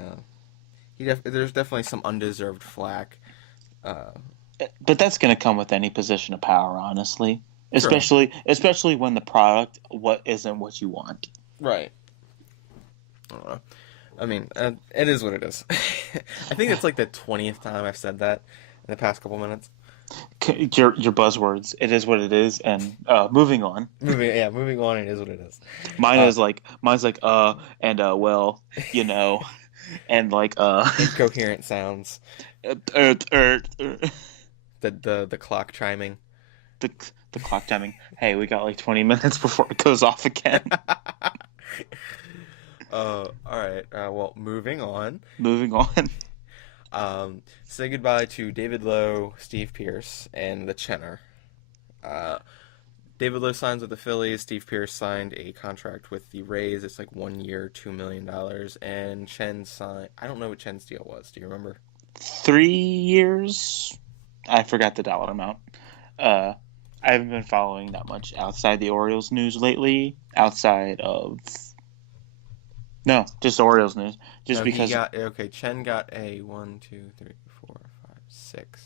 there's definitely some undeserved flack. But that's going to come with any position of power, honestly. True. Especially when the product isn't what you want. Right. I don't know. I mean, it is what it is. I think it's like the 20th time I've said that in the past couple minutes. Your buzzwords. It is what it is, and moving on. Moving on. It is what it is. Mine's like and well, you know, and like incoherent sounds. The clock chiming. The clock timing. Hey, we got like 20 minutes before it goes off again. All right. Well, moving on. Say goodbye to David Lowe, Steve Pearce, and the Chenner. David Lowe signs with the Phillies. Steve Pearce signed a contract with the Rays. It's like 1 year, $2 million. And Chen signed... I don't know what Chen's deal was. Do you remember? 3 years? I forgot the dollar amount. I haven't been following that much outside the Orioles news lately. Outside of... No, just Orioles news. Just because... Chen got a 1, 2, 3, 4, 5, 6.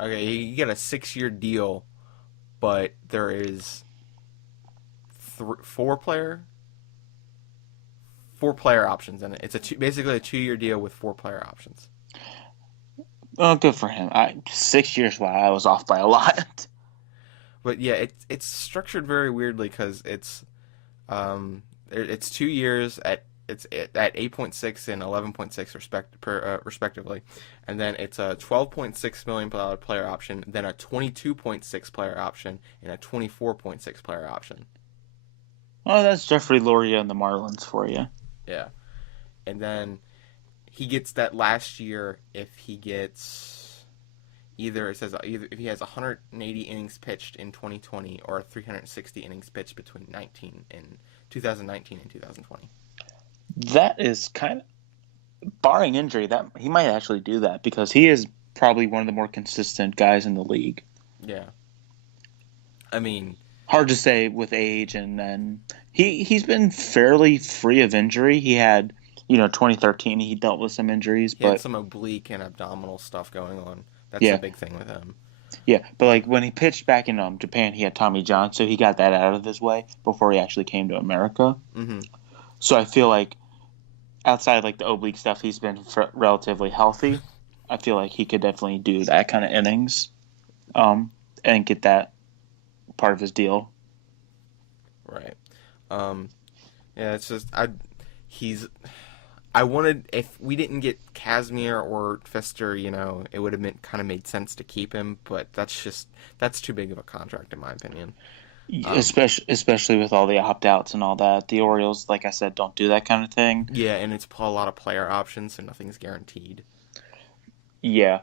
Okay, he got a 6-year deal, but there is 4 player options in it. It's basically a 2-year deal with 4 player options. Oh, good for him. 6 years, wow, I was off by a lot. But yeah, it's structured very weirdly because it's 2 years at 8.6 and 11.6 respectively, and then it's a $12.6 million player option, then a 22.6 player option, and a 24.6 player option. Oh, that's Jeffrey Loria and the Marlins for you. Yeah, and then he gets that last year if he gets either if he has 180 innings pitched in 2020 or 360 innings pitched between 2019 and 2020. That is kind of, barring injury, that he might actually do that because he is probably one of the more consistent guys in the league. Yeah. I mean, hard to say with age, and then he's been fairly free of injury. He had, 2013 he dealt with some injuries, he had some oblique and abdominal stuff going on. That's the big thing with him. Yeah, but like when he pitched back in Japan, he had Tommy John, so he got that out of his way before he actually came to America. Mm-hmm. So I feel like outside like the oblique stuff, he's been relatively healthy. I feel like he could definitely do that kind of innings, and get that part of his deal. Right. Yeah, it's just I wanted, if we didn't get Casimir or Pfister, it would have kind of made sense to keep him, but that's too big of a contract in my opinion. Especially with all the opt-outs and all that. The Orioles, like I said, don't do that kind of thing. Yeah, and it's a lot of player options, so nothing's guaranteed. Yeah.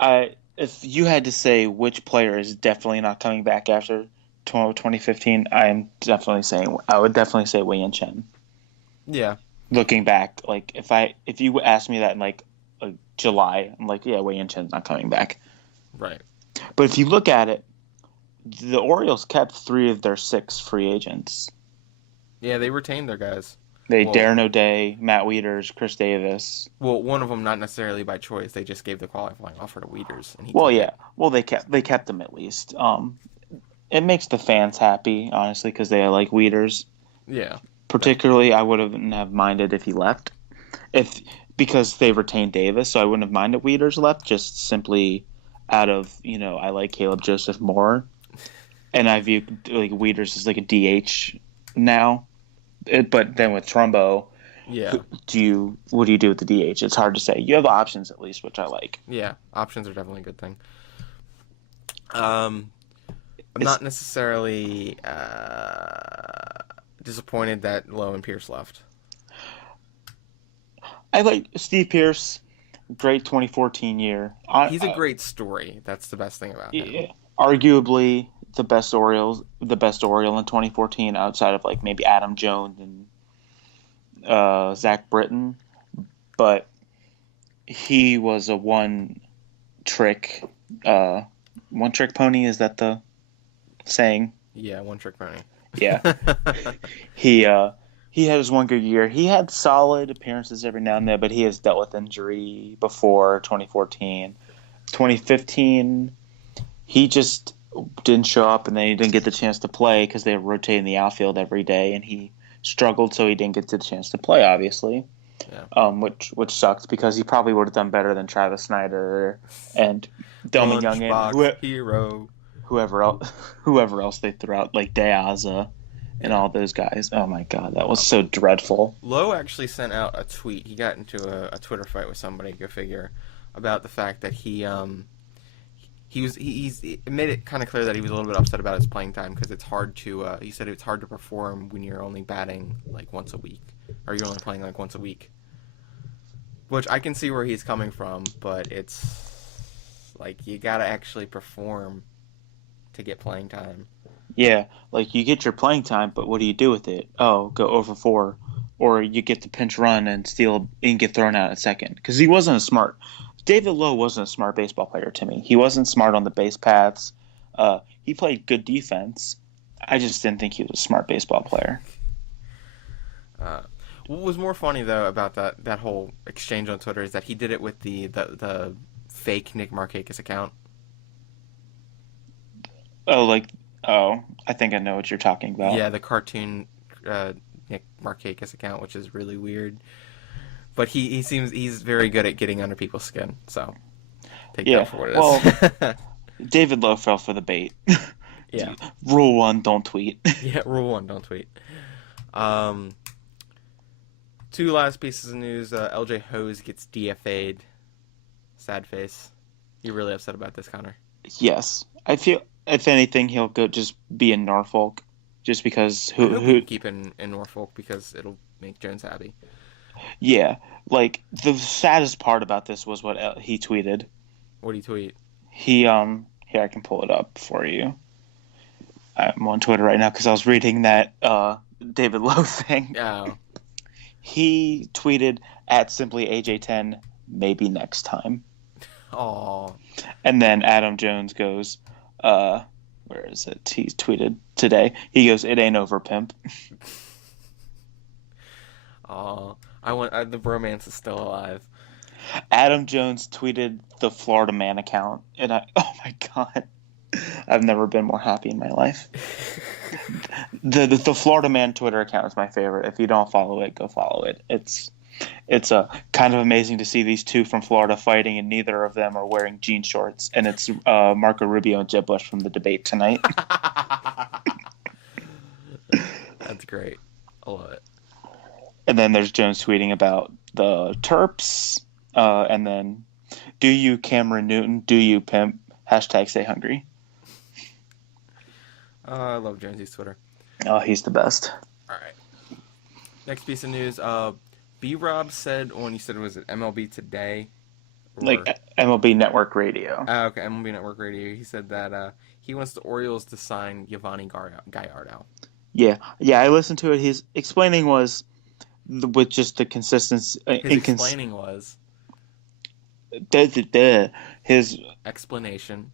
If you had to say which player is definitely not coming back after 2015, I would definitely say Wei Yin Chen. Yeah. Looking back, like if you asked me that in like July, I'm like, yeah, Wei Yin Chen's not coming back. Right. But if you look at it, the Orioles kept 3 of their 6 free agents. Yeah, they retained their guys. Darren O'Day, Matt Wieters, Chris Davis. Well, one of them not necessarily by choice. They just gave the qualifying offer to Wieters. And they kept them at least. It makes the fans happy, honestly, because they like Wieters. Yeah. Particularly, I wouldn't have minded if he left, because they retained Davis, so I wouldn't have minded Wieters left. Just simply out of I like Caleb Joseph more, and I view like Wieters as like a DH now. But then with Trumbo, yeah, what do you do with the DH? It's hard to say. You have options at least, which I like. Yeah, options are definitely a good thing. I'm not necessarily disappointed that Lowe and Pierce left. I like Steve Pearce. Great 2014 year. He's a great story. That's the best thing about him. Arguably the best Oriole in 2014, outside of like maybe Adam Jones and Zach Britton, but he was a one trick pony. Is that the saying? Yeah, one trick pony. Yeah. He He had his one good year. He had solid appearances every now and then, but he has dealt with injury before 2014. 2015, he just didn't show up, and then he didn't get the chance to play because they were rotating the outfield every day, and he struggled, so he didn't get the chance to play, obviously. Yeah. Which sucks because he probably would have done better than Travis Snyder and Delman Young Lunchbox and hero. whoever else they threw out, like De Aza and all those guys. Oh my god, that was so dreadful. Lowe actually sent out a tweet. He got into a Twitter fight with somebody, go figure, about the fact that he made it kind of clear that he was a little bit upset about his playing time because it's hard to. He said it's hard to perform when you're only batting like once a week, or you're only playing like once a week. Which I can see where he's coming from, but it's like you gotta actually perform to get playing time. Yeah, like you get your playing time, but what do you do with it? Oh, go over 4, or you get the pinch run and steal and get thrown out at second because he wasn't a smart. David Lowe wasn't a smart baseball player to me. He wasn't smart on the base paths. He played good defense. I just didn't think he was a smart baseball player. What was more funny though about that whole exchange on Twitter is that he did it with the fake Nick Markakis account. I think I know what you're talking about. Yeah, the cartoon Nick Markakis account, which is really weird. But he seems he's very good at getting under people's skin. So take that for what it is. Well, David Lowe fell for the bait. Yeah. Rule 1: don't tweet. Yeah, rule 1: don't tweet. 2 last pieces of news. LJ Hose gets DFA'd. Sad face. You really upset about this, Connor? Yes, I feel if anything he'll go just be in Norfolk, just because who keep in Norfolk because it'll make Jones happy. Yeah, like the saddest part about this was what he tweeted. What did he tweet? He here I can pull it up for you. I'm on Twitter right now because I was reading that David Lowe thing. Oh. He tweeted at simply AJ10 maybe next time. Oh. And then Adam Jones goes, where is it? He tweeted today. He goes, "It ain't over, pimp." Oh, the bromance is still alive. Adam Jones tweeted the Florida Man account, and oh my god, I've never been more happy in my life. The Florida Man Twitter account is my favorite. If you don't follow it, go follow it. It's kind of amazing to see these two from Florida fighting, and neither of them are wearing jean shorts. And it's Marco Rubio and Jeb Bush from the debate tonight. That's great. I love it. And then there's Jones tweeting about the Terps, and then, "Do you Cameron Newton? Do you pimp? Hashtag stay hungry." I love Jonesy's Twitter. Oh, he's the best. All right. Next piece of news. B-Rob said on, you said it was at MLB Today? Or... Like MLB Network Radio. Okay, MLB Network Radio. He said that he wants the Orioles to sign Giovanni Gallardo. Yeah, I listened to it. His explaining was with just the consistency. His explaining was. His explanation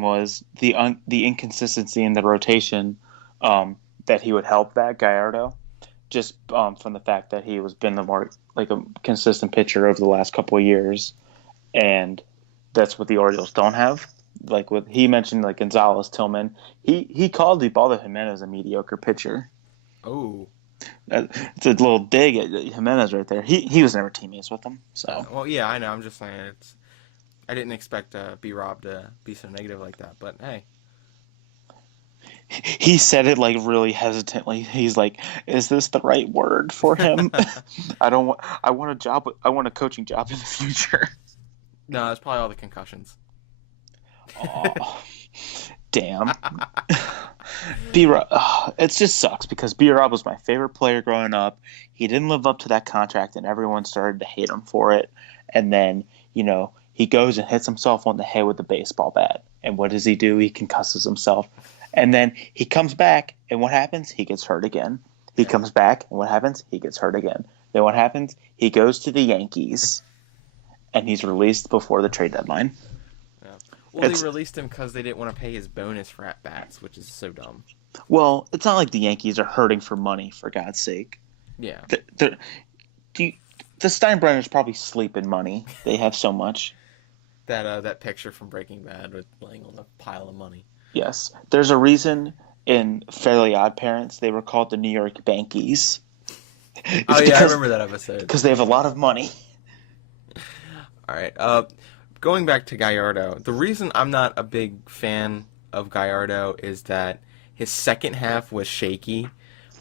was the inconsistency in the rotation, that he would help that Gallardo, just from the fact that he was been the more like a consistent pitcher over the last couple of years, and that's what the Orioles don't have. Like with he mentioned, like Gonzalez, Tillman, he called Ubaldo Jimenez a mediocre pitcher. Oh. It's a little dig at Jimenez right there. He was never teammates with him. So well, yeah, I know. I'm just saying I didn't expect B-Rob to be so negative like that, but hey. He said it like really hesitantly. He's like, "Is this the right word for him?" I want a job. I want a coaching job in the future. No, it's probably all the concussions. Oh, damn. B-Rob, it just sucks because B-Rob was my favorite player growing up. He didn't live up to that contract, and everyone started to hate him for it. And then, he goes and hits himself on the head with a baseball bat. And what does he do? He concusses himself. And then he comes back, and what happens? He gets hurt again. He comes back, and what happens? He gets hurt again. Then what happens? He goes to the Yankees, and he's released before the trade deadline. Well, they released him because they didn't want to pay his bonus for at-bats, which is so dumb. Well, it's not like the Yankees are hurting for money, for God's sake. Yeah. The Steinbrenners probably sleep in money. They have so much. That picture from Breaking Bad with laying on a pile of money. Yes. There's a reason in Fairly Odd Parents they were called the New York Bankies. Oh yeah, I remember that episode. Because they have a lot of money. All right. Going back to Gallardo, the reason I'm not a big fan of Gallardo is that his second half was shaky.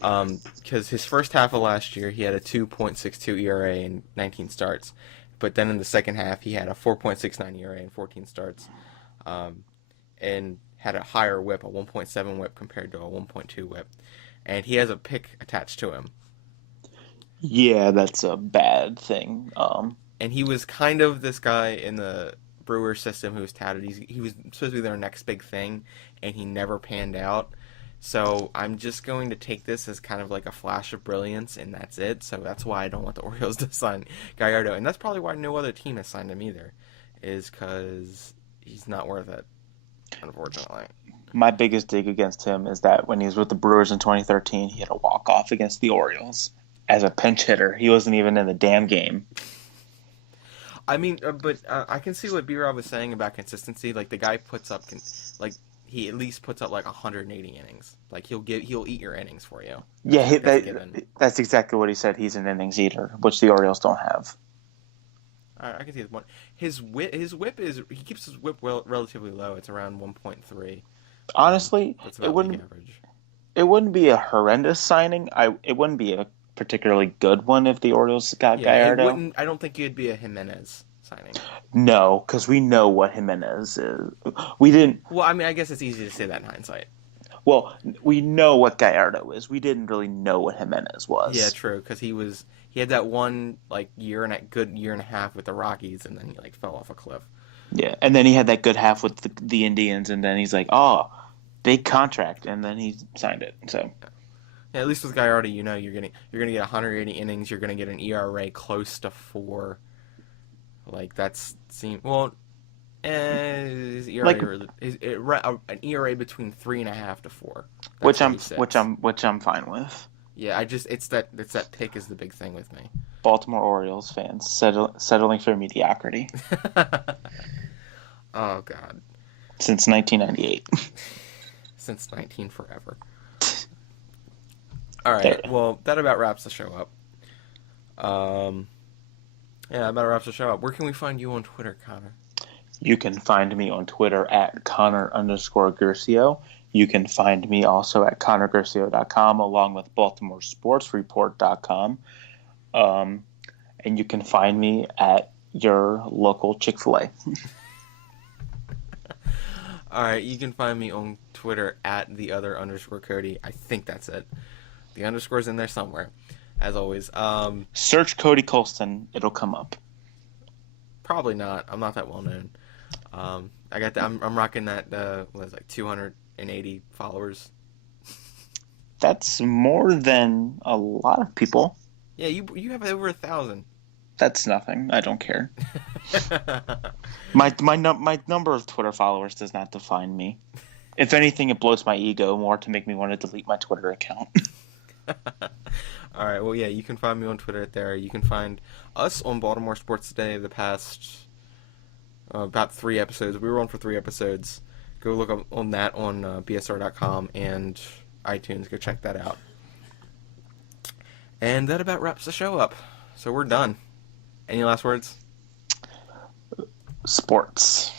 Because his first half of last year, he had a 2.62 ERA in 19 starts. But then in the second half, he had a 4.69 ERA in 14 starts. And had a higher whip, a 1.7 whip compared to a 1.2 whip. And he has a pick attached to him. Yeah, that's a bad thing. And he was kind of this guy in the Brewers system who was touted. He was supposed to be their next big thing, and he never panned out. So I'm just going to take this as kind of like a flash of brilliance, and that's it. So that's why I don't want the Orioles to sign Gallardo. And that's probably why no other team has signed him either, is because he's not worth it, unfortunately. My biggest dig against him is that when he was with the Brewers in 2013, he had a walk-off against the Orioles as a pinch hitter. He wasn't even in the damn game. I mean, but I can see what B-Rob was saying about consistency. Like, the guy puts up, he at least puts up like 180 innings. Like, he'll eat your innings for you. Yeah, that's exactly what he said. He's an innings eater, which the Orioles don't have. I can see his point. His whip is, he keeps his whip relatively low. It's around 1.3. Honestly, That's about league average. It wouldn't be a horrendous signing. It wouldn't be a particularly good one if the Orioles got Gallardo. I don't think it'd be a Jimenez signing. No, because we know what Jimenez is. We didn't. Well, I mean, I guess it's easy to say that in hindsight. Well, we know what Gallardo is. We didn't really know what Jimenez was. Yeah, true. Because he had that one good year and a half with the Rockies, and then he fell off a cliff. Yeah, and then he had that good half with the Indians, and then he's like, oh, big contract, and then he signed it. So. Yeah, at least with Gallardo, you're gonna get 180 innings. You're gonna get an ERA close to 4. His ERA an ERA between 3.5 to 4. Which I'm fine with. Yeah, it's that pick is the big thing with me. Baltimore Orioles fans settling for mediocrity. Oh God. Since 1998. Since 19 forever. All right. Well, that about wraps the show up. Yeah, that about wraps the show up. Where can we find you on Twitter, Connor? You can find me on Twitter at Connor_Gercio. You can find me also at ConnorGercio.com along with BaltimoreSportsReport.com. And you can find me at your local Chick-fil-A. All right. You can find me on Twitter at @the_Cody. I think that's it. The underscore's in there somewhere, as always. Search Cody Colston; it'll come up. Probably not. I'm not that well known. I'm rocking that 280 followers. That's more than a lot of people. Yeah, you have over 1,000. That's nothing. I don't care. My number of Twitter followers does not define me. If anything, it blows my ego more to make me want to delete my Twitter account. All right. Well, yeah, you can find me on Twitter there. You can find us on Baltimore Sports Today the past about 3 episodes. We were on for 3 episodes. Go look up on that on bsr.com and iTunes. Go check that out. And that about wraps the show up. So we're done. Any last words? Sports.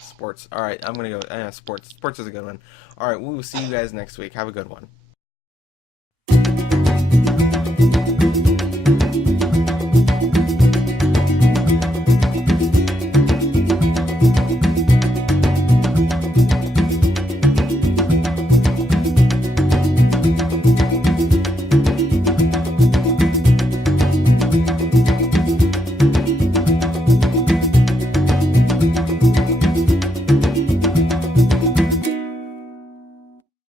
All right. I'm going to go. Sports. Sports is a good one. All right. We will see you guys next week. Have a good one.